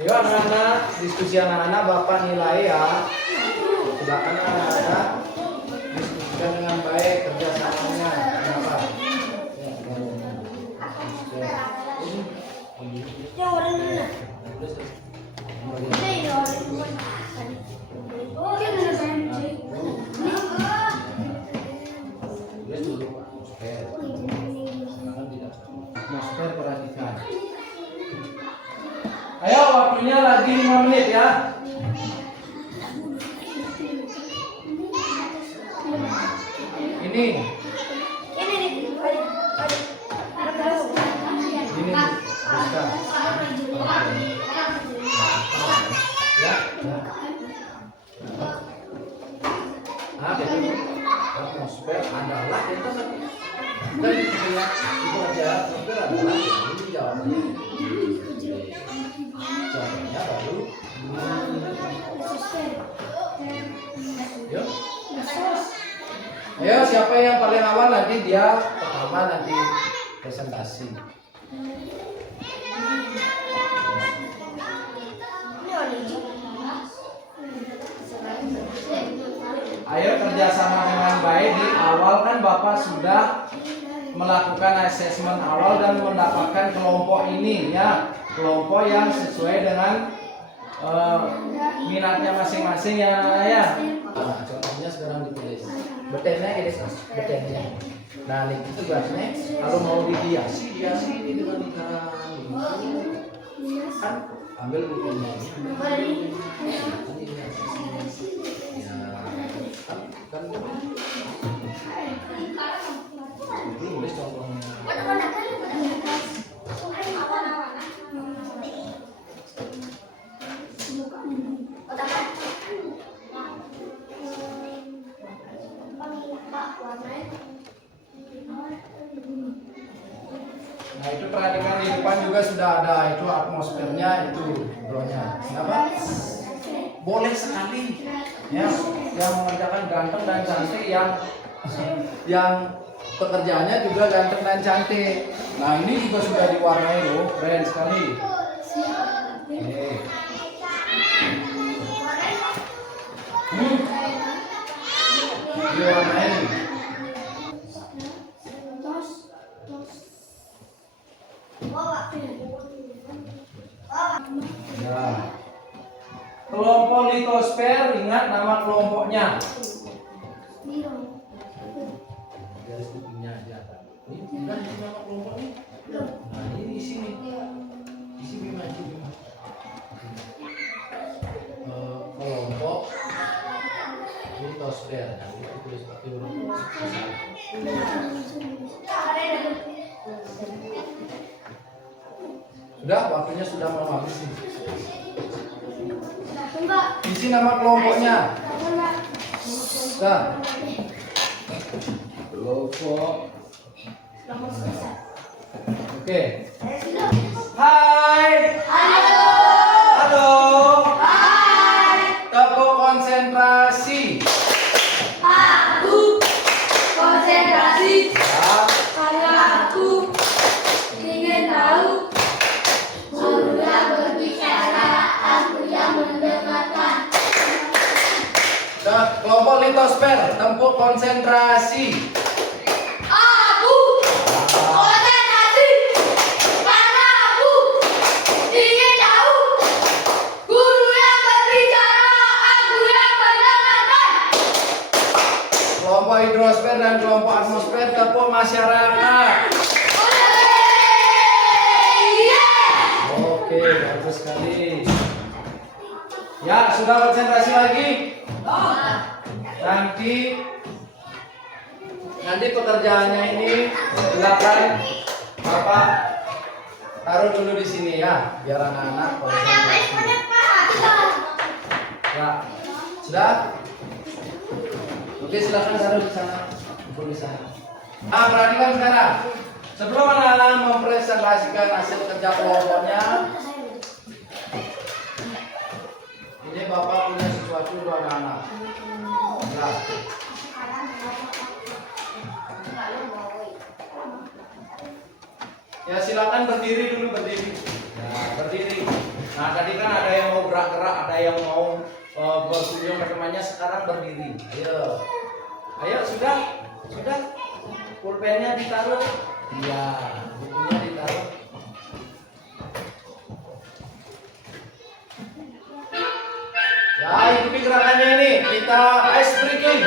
Yuk anak-anak, diskusi anak-anak Bapak nilai ya. Silakan anak-anak diskusikan dengan baik kerjasamanya. Kenapa? Atmosfer perhatikan. Ayo waktunya lagi 5 menit ya. Ini. Ya. Nah, jadi atmosfer adalah itu aja atmosfer adalah ini jawabannya. Jawabannya baru. Yuk. Ayo siapa yang paling awal nanti dia pertama nanti presentasi. Ayo kerjasama dengan baik. Di awal kan Bapak sudah melakukan asesmen awal dan mendapatkan kelompok ini ya, kelompok yang sesuai dengan minatnya masing-masing ya ya. Nah, contohnya sekarang ditulis betennya ini betennya. Nah ini tugasnya kalau mau dihiasi ini dengan ikan kan ambil bukunya ini. Kan tulis contohnya. Nah itu perhatikan di depan juga sudah ada itu atmosfernya itu bronya. Kenapa? Boleh sekali ya yang mengerjakan ganteng dan cantik yang pekerjaannya juga ganteng dan cantik. Nah ini juga sudah diwarnai loh, keren sekali. Diwarnai. Ya. Kelompok litosfer, ingat nama kelompoknya. Garis kupingnya aja. Ini bukan nama kelompoknya. Nah ini di sini. Di sini maju. Kelompok litosfer. Nah, itu tulis pakai huruf besar. Sudah, waktunya sudah mau habis nih. Enggak. Isi nama kelompoknya. Sudah. Kelompok. Oke. Hai. Halo. Halo. Hai. Tepuk konsentrasi. Aku konsentrasi Ya. karena aku ingin tahu. Guru yang berbicara, aku yang mendengarkan. Nah, kelompok litosfer, tempuk konsentrasi. Aku konsentrasi karena aku ingin tahu. Guru yang berbicara, aku yang mendengarkan. Kelompok hidrosfer dan kelompok atmosfer, tempuk masyarakat. Oke, bagus sekali. Ya, sudah konsentrasi lagi. Nanti pekerjaannya ini silakan Bapak taruh dulu di sini ya, biar anak-anak konsentrasi. Ya, sudah? Oke, silakan taruh di sana. Kumpul di sana. Nah, perhatikan sekarang. Sebelum anak-anak mempresentasikan hasil kerja kelompoknya, ini Bapak punya sesuatu untuk anak-anak. Nah, ya silakan berdiri dulu, berdiri. Nah, berdiri. Nah, tadi kan ada yang mau gerak-gerak, ada yang mau berkunjung ke temannya, sekarang berdiri. Ayo. Ayo, sudah? Sudah? Pulpennya ditaruh. Iya, bukunya ditaruh. Ya, ikuti gerakannya ini. Kita ice breaking.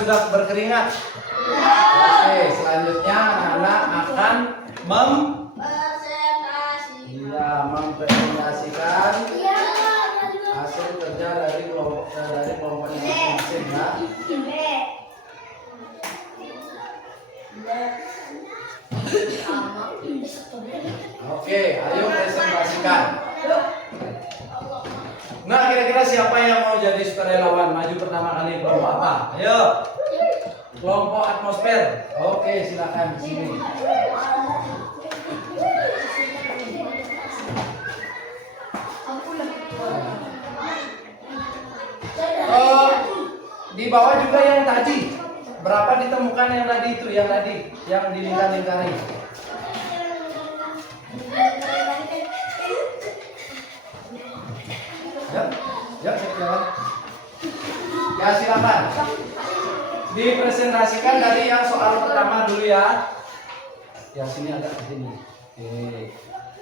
sudah berkeringat? Oke, selanjutnya anak akan mempresentasikan hasil kerja belajarnya dari kelompoknya masing-masing ya. Oke, ayo presentasikan. Nah, kira-kira siapa yang mau jadi sukarelawan maju pertama kali kelompok apa? Ayo. Kelompok atmosfer. Oke, silakan di sini. Di bawah juga yang tadi. Berapa ditemukan yang tadi itu? Yang dilingkar-lingkari. Ya, silakan. Ya, silakan. Dipresentasikan dari yang soal pertama dulu ya. Yang sini agak ke sini. Oke.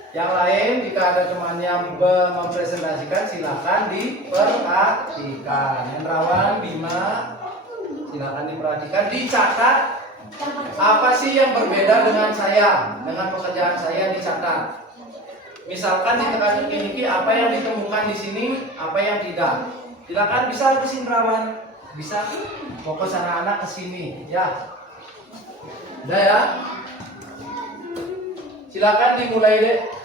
Yang lain jika ada teman yang mempresentasikan silakan diperhatikan. Hendrawan, Bima, silakan diperhatikan, dicatat. Apa sih yang berbeda dengan saya? Dengan pekerjaan saya dicatat. Misalkan di teka-teki ini apa yang ditemukan di sini, apa yang tidak. Silakan bisa ke Hendrawan. Bisa fokus anak-anak ke sini ya. Udah ya. Silakan dimulai deh.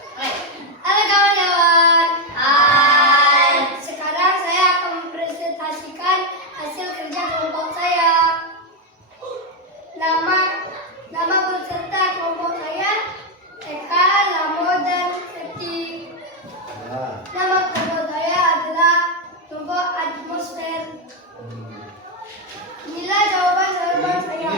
Halo kawan-kawan. Hai. Sekarang saya akan mempresentasikan hasil kerja kelompok saya. Nama peserta kelompok saya Eka, Lamo, dan Seti. Nama kelompok saya adalah kelompok atmosfer. Inilah jawaban saya.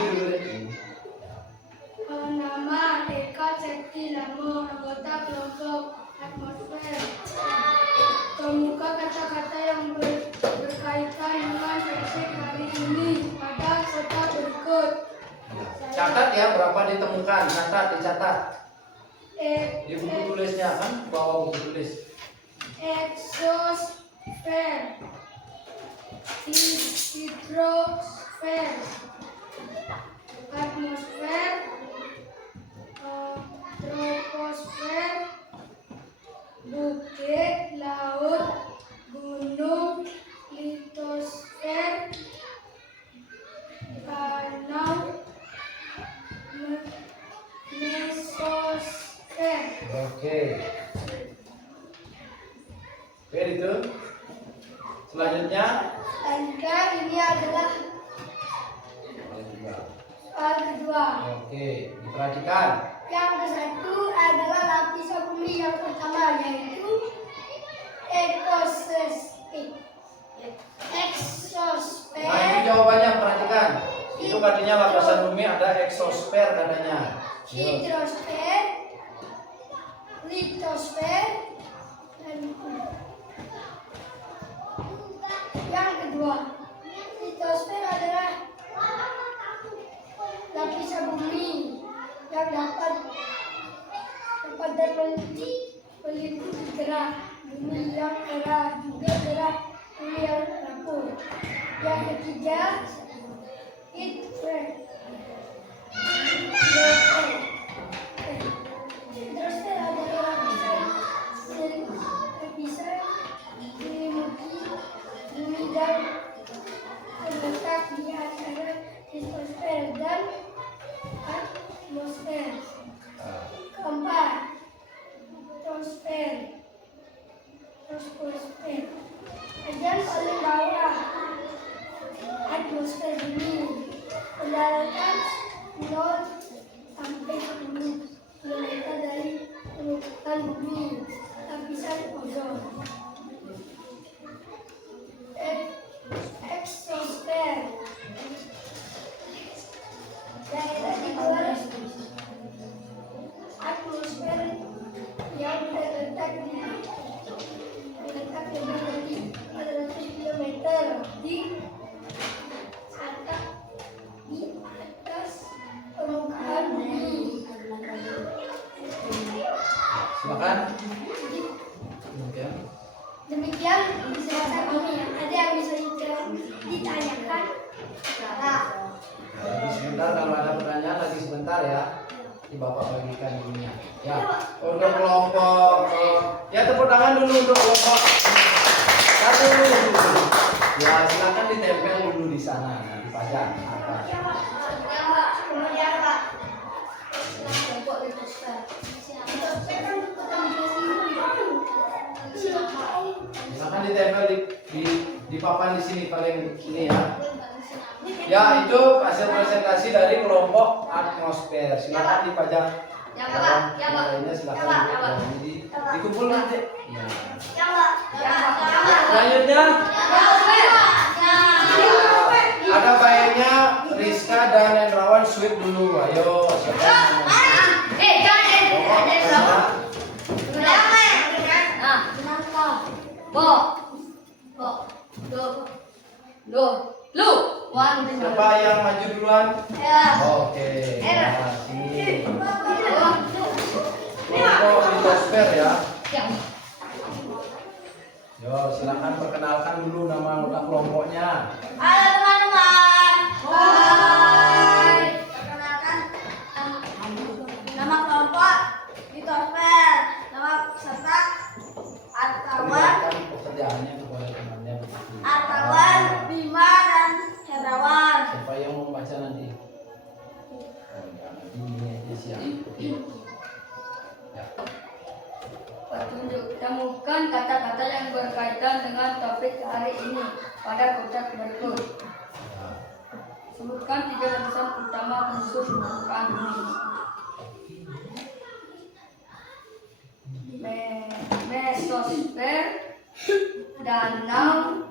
Nama Eka, Seti, Lamo, anggota kelompok atmosfer. Kemuka kata-kata yang berkaitan dengan sesi hari ini pada serta berikut. Catat ya berapa ditemukan, dicatat. Di buku tulisnya kan, bawa buku tulis. Exosfer, hidrosfer, atmosfer, troposfer, bukit, laut, gunung, litosfer, danau, mesosfer. Oke, itu. Selanjutnya Ini adalah soal kedua. Oke, diperhatikan. Yang ke-1 adalah lapisan bumi yang pertama, yaitu exosfer. Nah, itu jawabannya, perhatikan. Itu katanya lapisan bumi ada exosfer katanya. Hidrosfer, litosfer, dan yang kedua, litosfer adalah lapisan bumi yang dapat meliputi gerak bumi yang keras, juga gerak bumi yang rapuh. Yang ketiga, hidrosfer. Hidrosfer adalah lapisan menyelimuti bumi dan terletak di antara litosfer dan atmosfer. Keempat, troposfer. Bagian paling bawah atmosfer bumi, kedalaman 0 sampai 10 km dari permukaan bumi, lapisan ozon. Exosfer, daerah di bawah atmosfer yang terletak lebih dari 400 km di atas permukaan bumi. Silakan. Demikian penjelasan kami. Ada yang bisa ditanyakan? Lagi sebentar, kalau ada pertanyaan lagi sebentar ya. Di Bapak bagikan ininya. Ya, untuk kelompok ya tepuk tangan dulu untuk kelompok Aduh. Ya silakan ditempel dulu di sana, nah, dipajang. Apa? Kelompok litosfer. Silakan ditempel di papan di sini paling ini ya. Ya itu hasil presentasi dari kelompok atmosfer. Silakan dipajang. Ya, Pak. Ya, Pak. Ini silakan Ya, Pak. Ya, Pak. dikumpul nanti. Ya. Ya, Selanjutnya ada baiknya Rizka dan Hendrawan sweep dulu. Ayo siapa yang mau sweep? jangan. Siapa yang maju duluan? Oke. Nah, sini. Kelompok litosfer ya. Yo, silakan perkenalkan dulu nama anggota kelompoknya. Halo teman-teman. Hai. Perkenalkan nama kelompok litosfer. Nama peserta Artawan, Perlihatkan pekerjaannya kepada temannya. Artawan, Bima dan Hendrawan. Siapa yang mau baca nanti? Oh, ya, nanti ini aja siap. Oke. Ya. Petunjuk, temukan kata-kata yang berkaitan dengan topik hari ini pada kotak berikut. Ya. Sebutkan 3 lapisan utama penduduk permukaan bumi. Mesosfer, danau,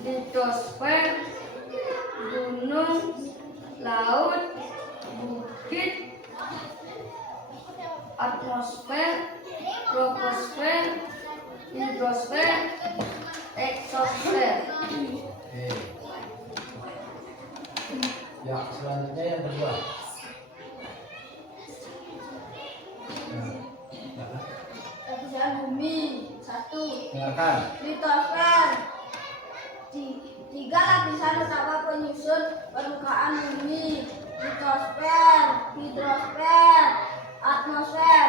litosfer, gunung, laut, bukit, atmosfer, troposfer, hidrosfer, eksosfer. Oke. Ya, selanjutnya yang kedua. Ya. Lapisan bumi 1. Silakan. Litosfer. 3 lapisan utama penyusun permukaan bumi. Litosfer, hidrosfer, atmosfer.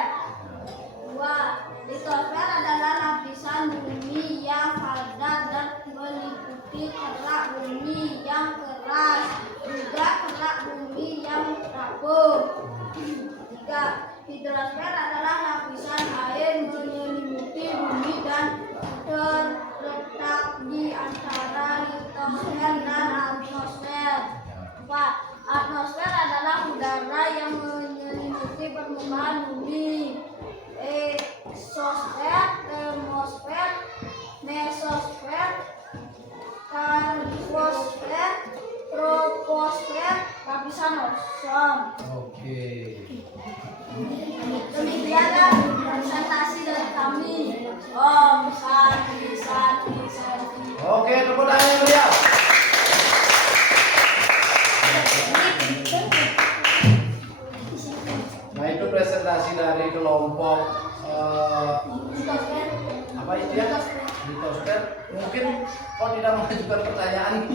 2. Litosfer adalah lapisan bumi yang padat dan meliputi kerak bumi yang keras, juga kerak bumi yang rapuh. 3. Hidrosfer adalah lapisan air menyelimuti bumi dan terletak di antara litosfer dan atmosfer. 4. Atmosfer adalah udara yang menyelimuti permukaan bumi. Eksosfer, termosfer, mesosfer, troposfer, troposfer, lapisan ozon. Oke. Demikianlah presentasi dari kami. Om Santi Santi Santi. Oke, tepuk tangan yang meriah. Nah, itu presentasi dari kelompok apa itu ya? Litosfer. Mungkin kok tidak mengajukan pertanyaan?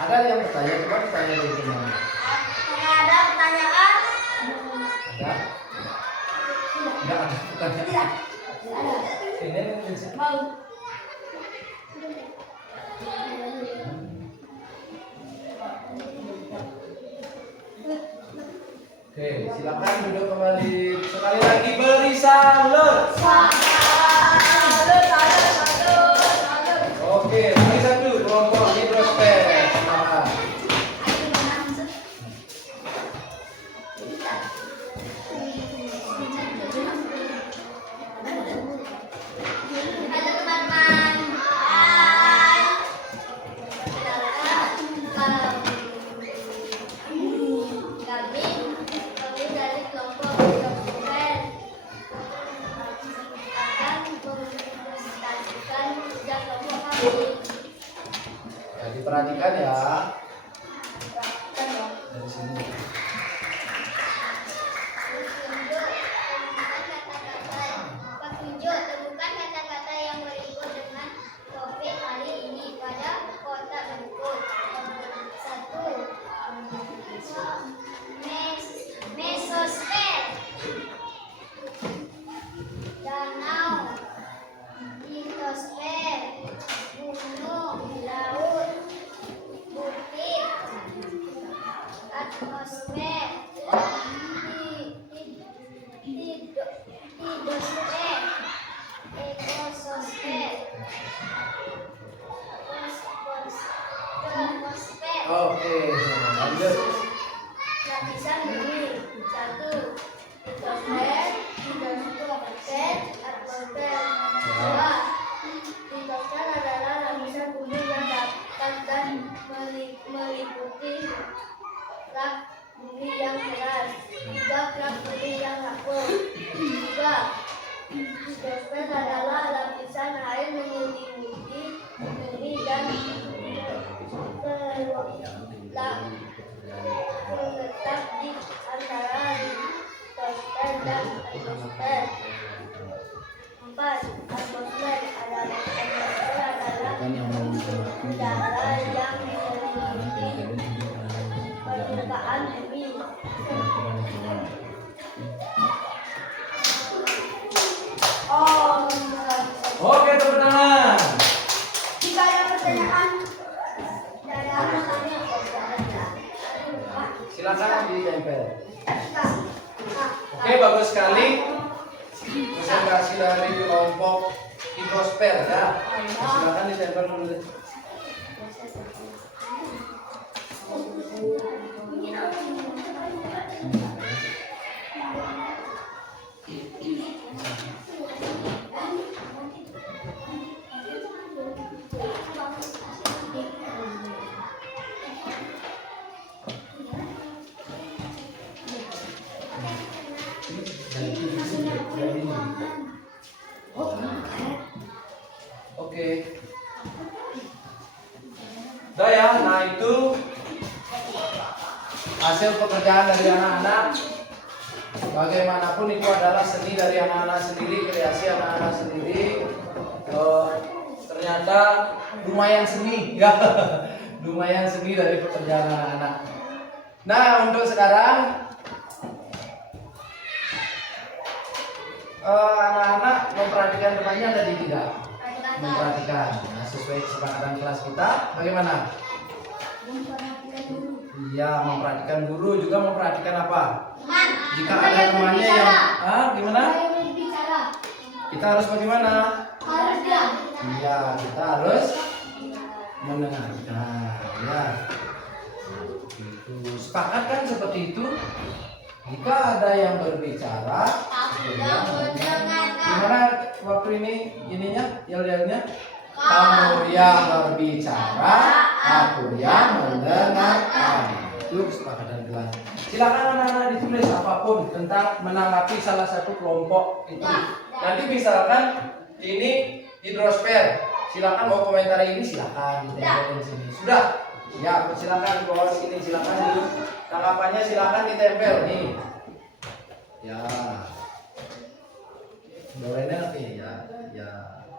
Ada yang bertanya? Coba bertanya dari teman. Ada pertanyaan? Ada? Tidak ada pertanyaan. Ini Mau. Oke, silakan duduk kembali. Sekali lagi beri salut. Oke, lagi satu kelompok hidrosfer. Silakan. Halo teman-teman. Hai. Kami dari kelompok litosfer akan mempresentasikan 3 kelompok kami. Jadi perhatikan ya. Dari sini. Petunjuk, temukan kata-kata yang berikut dengan topik hari ini pada kotak berikut. 1. Mesosfer, danau, Oke, lanjut. Lapisan ini 1 litosfer, litosfer, atmosfer. 2 litosfer adalah lapisan bumi yang dapat dan meliputi lap bumi yang keras. 3 lap bumi yang rapuh. 3 litosfer adalah lapisan air menyelimuti bumi dan terletak di antara litosfer dan atmosfer. 4 atmosfer adalah udara yang menyelimuti permukaan bumi. Oke, tepuk tangan. Jika ada pertanyaan dari anak-anak, Silakan ditempel. Oke, bagus sekali. Presentasi dari kelompok hidrosfer ya. Silakan ditempel dulu. Oke. Udah ya, nah itu hasil pekerjaan dari anak-anak. Bagaimanapun itu adalah seni dari anak-anak sendiri, kreasi anak-anak sendiri. Ternyata lumayan seni ya, lumayan seni dari pekerjaan anak-anak. Nah untuk sekarang anak-anak memperhatikan temannya tadi tidak? Memperhatikan. Nah, sesuai kesepakatan kelas kita, bagaimana? Iya, memperhatikan guru, juga memperhatikan apa? Jika ada temannya yang gimana? Kita harus bagaimana? Iya, kita harus mendengarkan. Ya. Itu sepakat kan seperti itu? Jika ada yang berbicara, gimana waktu ini ininya, yel-yelnya? Kamu yang berbicara, aku yang mendengarkan. Itu kesepakatan kelas. Silakan anak-anak ditulis apapun tentang menanggapi salah satu kelompok itu. Nanti misalkan ini hidrosfer, silakan mau komentari ini silakan ditempelin sini. Sudah? Ya, silakan di bawah sini, silakan dulu. Tanggapannya silakan ditempel nih. Ya. Bawahnya nanti ya. Ya.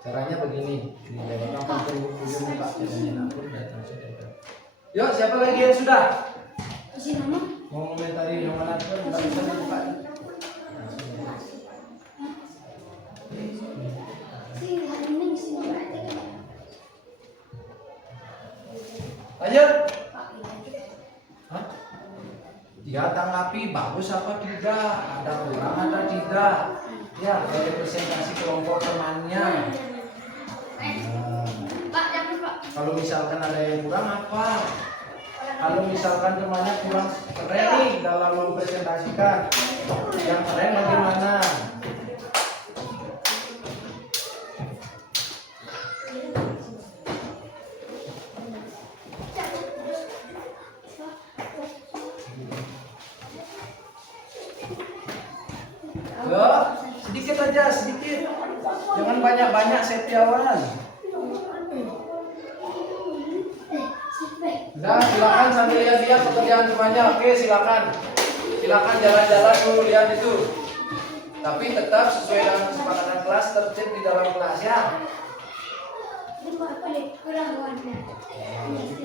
Caranya begini. Ini jangan langsung ujung muka caranya aku datang sudah. Yuk, siapa lagi yang sudah? Mau komentari yang mana tuh? Enggak bisa dibuka. Lanjut. Hah? Ya tanggapi bagus apa tidak, ada kurang atau tidak. Ya, dari presentasi kelompok temannya. Kalau misalkan ada yang kurang apa? Kalau misalkan temannya kurang keren nih dalam mempresentasikan, yang keren bagaimana? Yo, sedikit aja, sedikit. Jangan banyak-banyak Setiawan. Nah, silakan sambil lihat-lihat pekerjaan temannya. Oke, silakan. Silakan jalan-jalan dulu lihat itu. Tapi tetap sesuai dengan kesepakatan kelas, tertib di dalam kelas ya.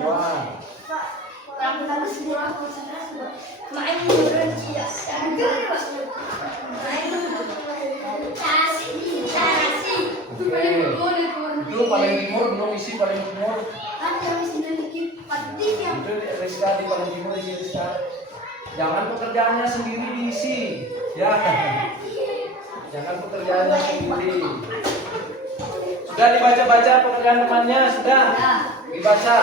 Wah. Itu paling timur, belum isi paling timur. Itu Rizka di paling timur, isi Rizka. Jangan pekerjaannya sendiri diisi, ya. Jangan pekerjaannya sendiri. Sudah dibaca-baca pekerjaan temannya, sudah dibaca.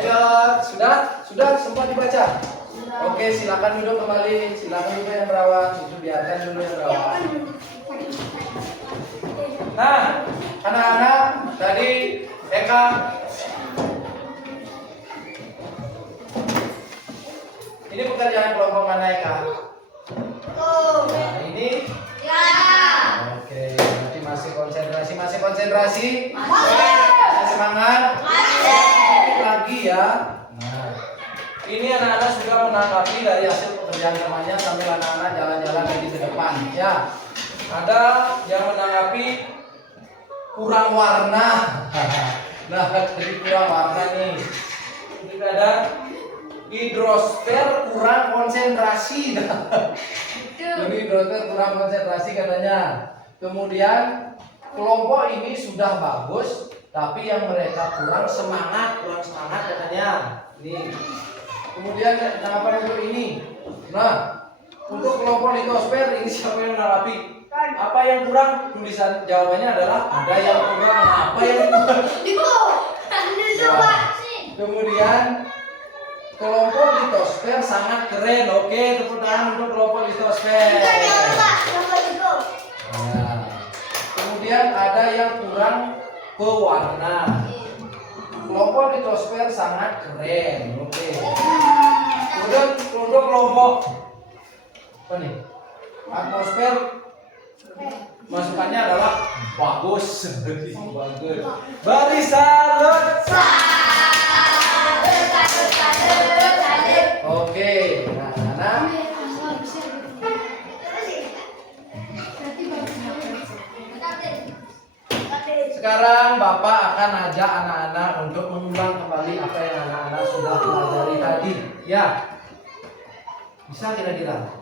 Ayo, sudah sempat dibaca. Oke, silakan duduk kembali. Silakan dulu yang merawat. Itu biarkan dulu yang merawat. Nah, anak-anak tadi Eka ini pekerjaan kelompok mana Eka? Nah, ini oke, nanti masih konsentrasi. Masih semangat? Lagi ya. Nah, ini anak-anak sudah menanggapi dari hasil pekerjaan temannya sambil anak-anak jalan-jalan lagi ke depan ya. Ada yang menanggapi kurang warna. Nah, tadi kurang warna nih. Ini ada hidrosfer kurang konsentrasi. Jadi hidrosfer kurang konsentrasi katanya. Kemudian kelompok ini sudah bagus, tapi yang mereka kurang semangat katanya. Ini. Kemudian apa untuk ini? Nah, untuk kelompok litosfer ini siapa yang menanggapi? Apa yang kurang? Tulisan jawabannya adalah ada yang kurang. Apa yang kurang? Nah, kemudian kelompok litosfer sangat keren. Oke, tepuk tangan untuk kelompok litosfer. Nah, kemudian ada yang kurang pewarna. Kelompok litosfer sangat keren. Oke. Kemudian untuk kelompok apa nih? Atmosfer masukannya adalah bagus. Bagus. Barisan. Oke. Nah, sekarang Bapak akan ajak anak-anak untuk mengulang kembali apa yang anak-anak sudah pelajari tadi. Ya, bisa kira-kira.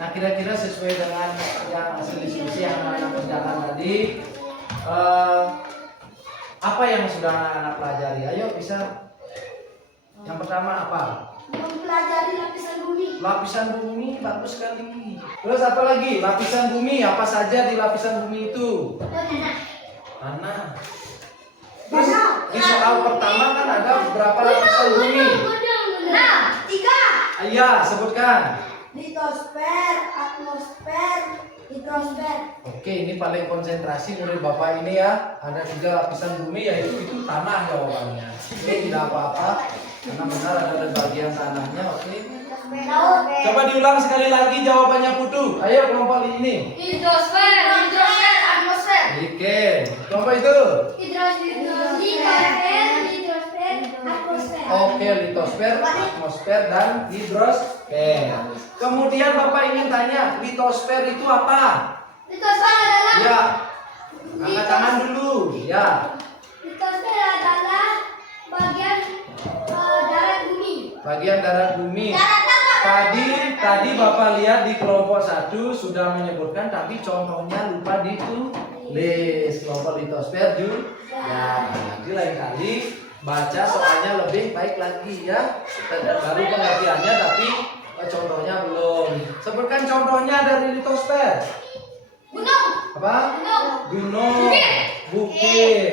Nah, kira-kira sesuai dengan yang hasil diskusi yang anak-anak kerjakan tadi, apa yang sudah anak-anak pelajari? Ayo, bisa. Yang pertama apa? Mempelajari lapisan bumi. Lapisan bumi, bagus sekali. Terus apa lagi? Lapisan bumi, apa saja di lapisan bumi itu? Tanah. Terus di soal pertama kan ada berapa lapisan bumi? Nah, 3. Iya, sebutkan. Litosfer, atmosfer, hidrosfer. Oke, ini paling konsentrasi murid Bapak ini ya. Ada 3 lapisan bumi, yaitu itu tanah jawabannya. Oke, tidak apa-apa. Karena benar ada bagian tanahnya. Oke. Coba diulang sekali lagi jawabannya Putu. Ayo kelompok ini. Hidrosfer, atmosfer. Oke, kelompok itu. Oke, litosfer, atmosfer, dan hidrosfer. Kemudian Bapak ingin tanya, litosfer itu apa? Litosfer adalah Ya, angkat tangan dulu. Ya, litosfer adalah bagian darat bumi. bagian darat bumi. Tadi Bapak lihat di kelompok 1 sudah menyebutkan, tapi contohnya lupa ditulis. Kelompok litosfer juga. Ya, nanti lain kali baca soalnya lebih baik lagi ya. Baru pengertiannya tapi contohnya belum. Sebutkan contohnya dari litosfer. Gunung. Apa? Gunung. Bukit. Bukit.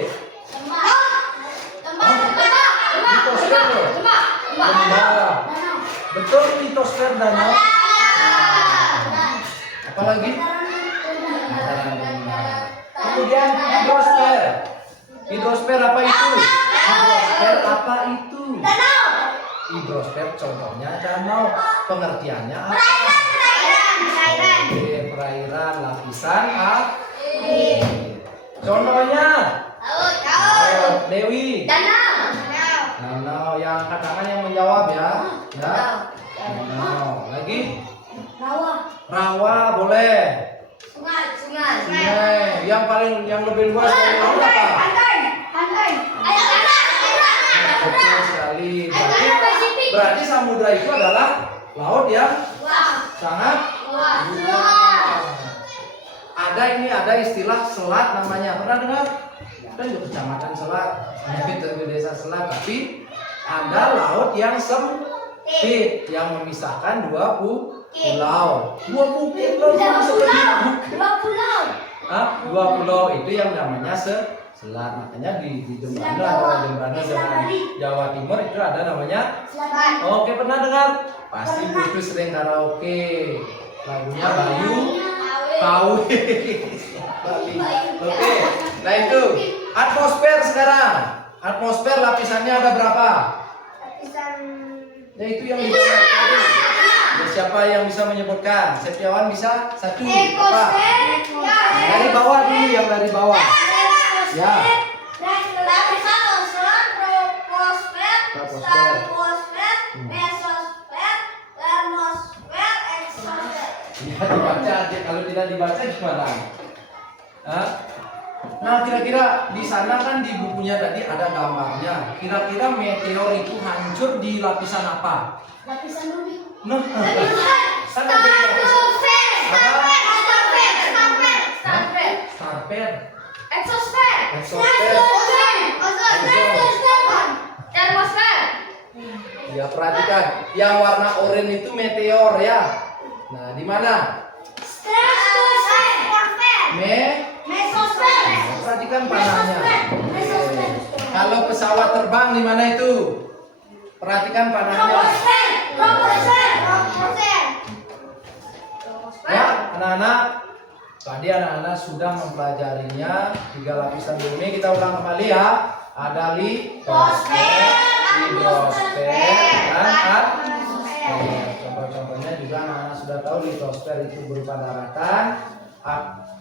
Litosfer loh. Lembah. Betul, litosfer danau. Apalagi? Kemudian hidrosfer. Hidrosfer apa itu? Hidrosfer apa itu? Hidrosfer contohnya danau. Pengertiannya apa? Perairan lapisan air. Contohnya? Dewi. Danau. Yang angkat tangan yang menjawab ya. Ya. Danau. Lagi? Rawa boleh. Sungai. Yang lebih luas dari laut apa? Betul sekali. Berarti samudra itu adalah laut yang sangat luas. Ada istilah selat namanya. Pernah dengar? Ada juga kecamatan Selat, ada desa Selat, tapi ada laut yang sempit yang memisahkan 2 pulau. 2 bukit loh. 2 pulau. Dua pulau itu yang namanya selat. Makanya di Jembrana atau Jembrana dengan Jawa Timur itu ada namanya oke, pernah dengar? Pasti itu sering karaoke. Lagunya Bayu Kau. Oke. Nah itu atmosfer sekarang. Atmosfer lapisannya ada berapa? Lapisan Ya itu yang di bawah tadi. Ya, siapa yang bisa menyebutkan? Setiawan bisa? Satu. Apa? Dari bawah dulu, yang dari bawah. Ya. lapisan ozon, troposfer, Troposfer. stratosfer, mesosfer, termosfer, eksosfer. Ya dibaca aja, kalau tidak dibaca gimana? Hah? Nah kira-kira di sana kan di bukunya tadi ada gambarnya. Kira-kira meteor itu hancur di lapisan apa? Lapisan bumi. Nah, kan ada yang Stratosfer, apa? stratosfer, Starper, Exosfer. exosfer. Termosfer. Ya perhatikan, yang warna oranye itu meteor ya. Nah di mana? mesosfer, Perhatikan panahnya. Oke. Kalau pesawat terbang di mana itu? Perhatikan panahnya. troposfer. Ya, anak-anak. Tadi anak-anak sudah mempelajarinya 3 lapisan bumi. Kita ulang kembali ya. Ada litosfer, hidrosfer, dan atmosfer. Contoh-contohnya juga anak-anak sudah tahu litosfer itu berupa daratan,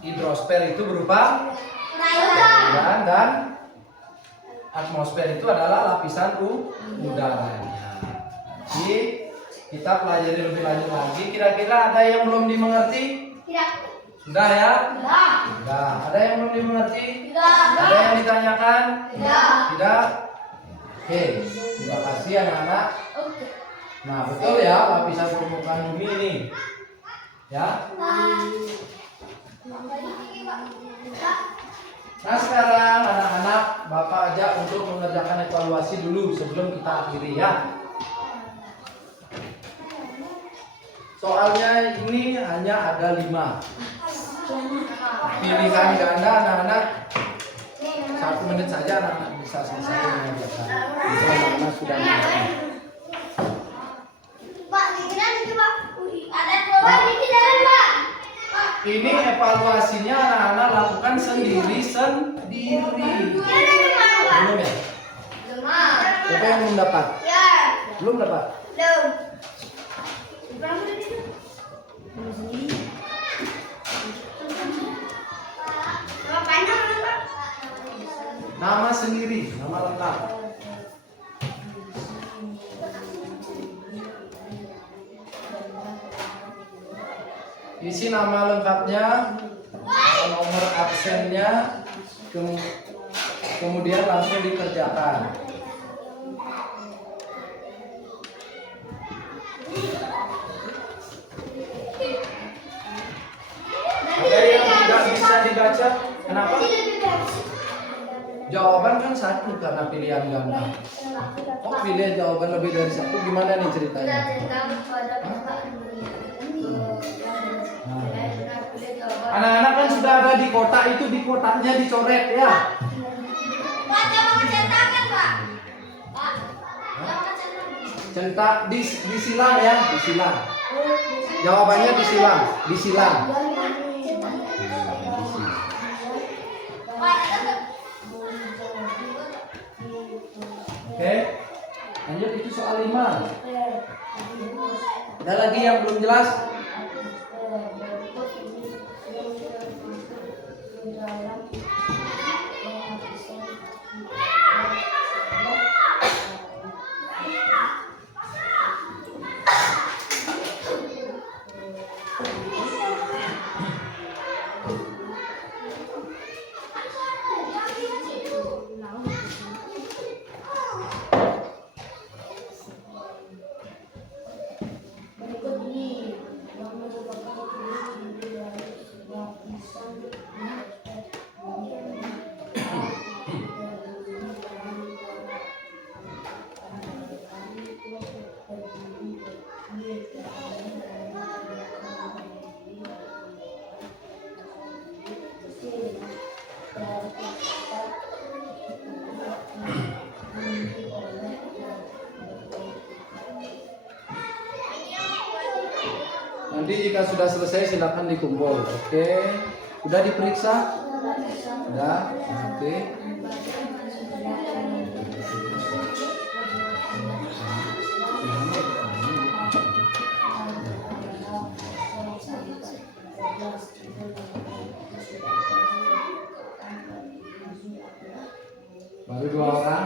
hidrosfer itu berupa udara, dan atmosfer itu adalah lapisan udaranya. Jadi kita pelajari lebih lanjut lagi. Kira-kira ada yang belum dimengerti? Sudah ya? Sudah. Ada yang belum dimengerti? Ada yang ditanyakan? Tidak? Oke. Terima kasih anak-anak. Nah betul ya lapisan permukaan bumi ini. Ya. Nah sekarang anak-anak Bapak ajak untuk mengerjakan evaluasi dulu sebelum kita akhiri ya. Soalnya ini hanya ada 5. Pilihan ganda anak-anak 1 menit saja anak-anak bisa selesai mengerjakan. Bisa anak-anak sudah mengerjakan. Ini evaluasinya anak-anak lakukan sendiri. Belum ya? Siapa yang belum dapat? Belum dapat? Nama sendiri, nama lengkap. Isi nama lengkapnya, nomor absennya, kemudian langsung dikerjakan. Ada yang tidak bisa dibaca? Kenapa? Jawaban kan 1 karena pilihan ganda. Oh pilih jawaban lebih dari 1, gimana nih ceritanya? Anak-anak kan sudah ada di kotak itu, di kotaknya dicoret ya. Centak disilang ya, disilang. Jawabannya disilang. Oke. Lanjut itu soal 5. Ada lagi yang belum jelas? ketika sudah selesai silakan dikumpul. Oke. Udah diperiksa? Udah. Oke. Baru 2 orang.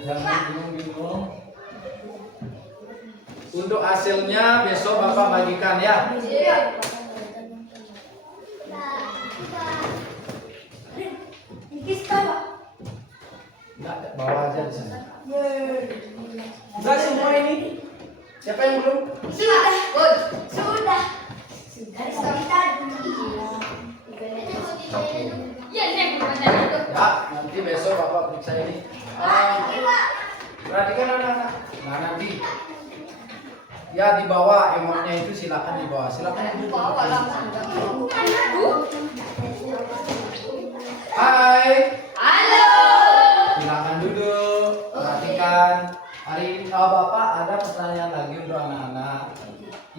Jangan bingung-bingung. Untuk hasilnya besok Bapak bagikan ya. Enggak, bawa aja di sana. Enggak semua ini. Siapa yang belum? Sudah. Iya, Nek, pertanyaan itu. Ya, nanti besok Bapak periksa ini. Perhatikan anak-anak. Nah, nanti ya dibawa emotnya itu silakan dibawa. Silakan duduk. Bawa langsung. Hai. Halo. Silakan duduk. Perhatikan. Hari ini Bapak ada pertanyaan lagi untuk anak-anak.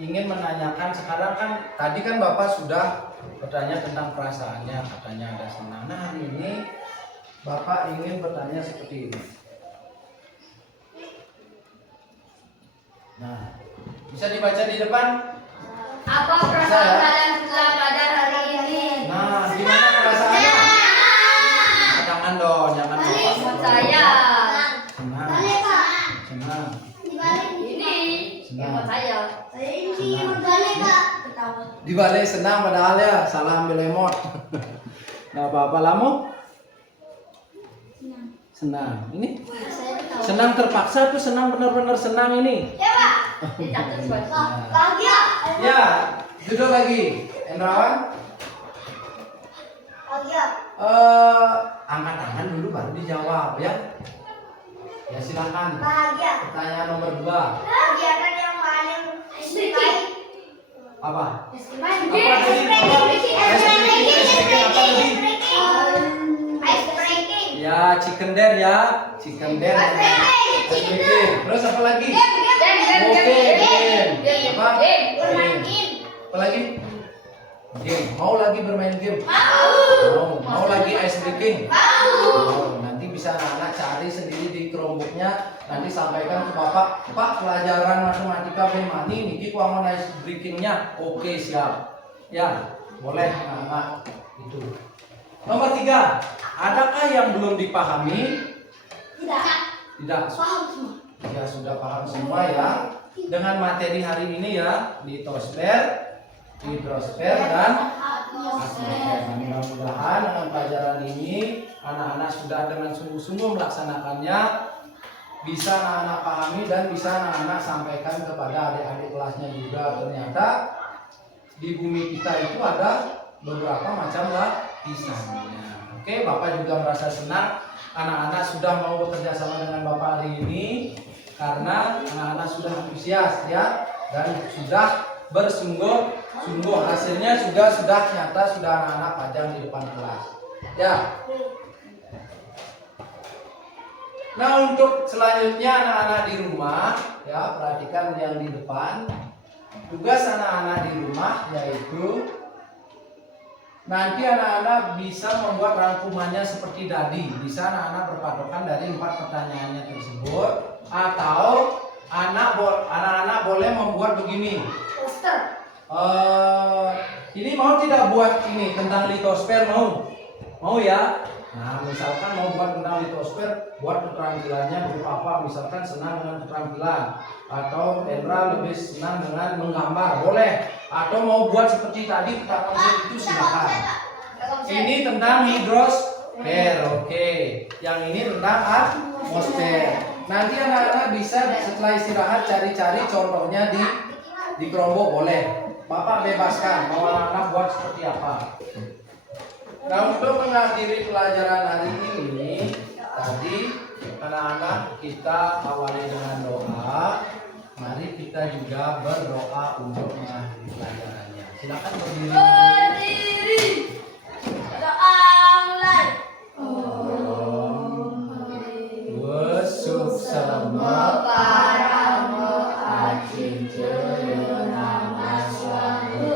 Ingin menanyakan sekarang kan tadi kan Bapak sudah bertanya tentang perasaannya, katanya ada senang. Nah, hari ini Bapak ingin bertanya seperti ini. Nah, bisa dibaca di depan? Apa perasaan kalian setelah belajar hari ini? Nah, gimana perasaannya? Jangan dong, jangan lupa. Saya. Senang, senang, Ini. Emot saya. di balai senang padahal ya salah ambil emot. Nah, apa-apa lamu? Senang. Ini senang terpaksa tuh senang benar-benar senang ini. Ya, duduk lagi. Endrawan. Angkat tangan dulu baru dijawab ya. Ya silakan. Pertanyaan nomor 2. Kegiatan yang paling disukai. Apa? Main Apa tadi? Ice breaking. Ya, chicken den ya. Chicken den. Terus apa lagi? Oke, game. Apa? Game. Apa lagi? Game. Mau lagi bermain game? Mau lagi ice breaking? Nanti bisa anak cari sendiri di Chromebooknya. Nanti sampaikan ke Bapak, Pak, pelajaran matematika bagaimana niki kuangan ice breakingnya? Oke, siap. Ya, boleh anak itu. Nomor 3, adakah yang belum dipahami? Tidak. Ya, sudah paham semua ya. Dengan materi hari ini ya, di Tosper, hidrosfer dan atmosfer. Mudah-mudahan dengan pelajaran ini anak-anak sudah dengan sungguh-sungguh melaksanakannya, bisa anak-anak pahami dan bisa anak-anak sampaikan kepada adik-adik kelasnya juga. Ternyata di bumi kita itu ada beberapa macam lapisannya. Oke, Bapak juga merasa senang anak-anak sudah mau bekerja sama dengan Bapak hari ini karena anak-anak sudah antusias ya dan sudah bersungguh-sungguh. Hasilnya juga sudah nyata, sudah anak-anak pajang di depan kelas ya. Nah, untuk selanjutnya anak-anak di rumah ya, perhatikan yang di depan. Tugas anak-anak di rumah yaitu nanti anak-anak bisa membuat rangkumannya seperti tadi. Bisa anak-anak berpatokan dari 4 pertanyaannya tersebut, atau anak-anak boleh membuat begini. Poster. Ini mau tidak buat ini tentang litosfer, mau ya? Nah, misalkan mau buat tentang litosfer, buat keterampilannya berupa apa? Misalkan senang dengan keterampilan, atau Endra lebih senang dengan menggambar, boleh. Atau mau buat seperti tadi kita konsep itu silakan. Ini tentang hidrosfer, oke. Yang ini tentang atmosfer. Nanti anak-anak bisa setelah istirahat cari-cari contohnya di Chromebook, boleh. Bapak bebaskan mau anak-anak buat seperti apa. Nah, untuk mengakhiri pelajaran hari ini, Tadi anak-anak kita awali dengan doa. Mari kita juga berdoa untuk mengakhiri pelajarannya. Silakan berdiri. Berdiri. Doa mulai. Wesuk sama Paramo acing ceuna nama suami.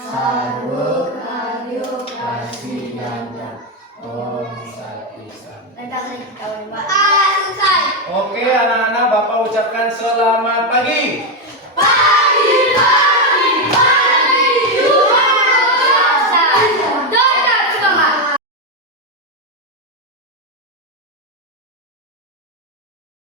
Sarwa kayu kasih ganda. Om Sati Sam. Selesai. Oke anak-anak, Bapak ucapkan selamat pagi. Pagi.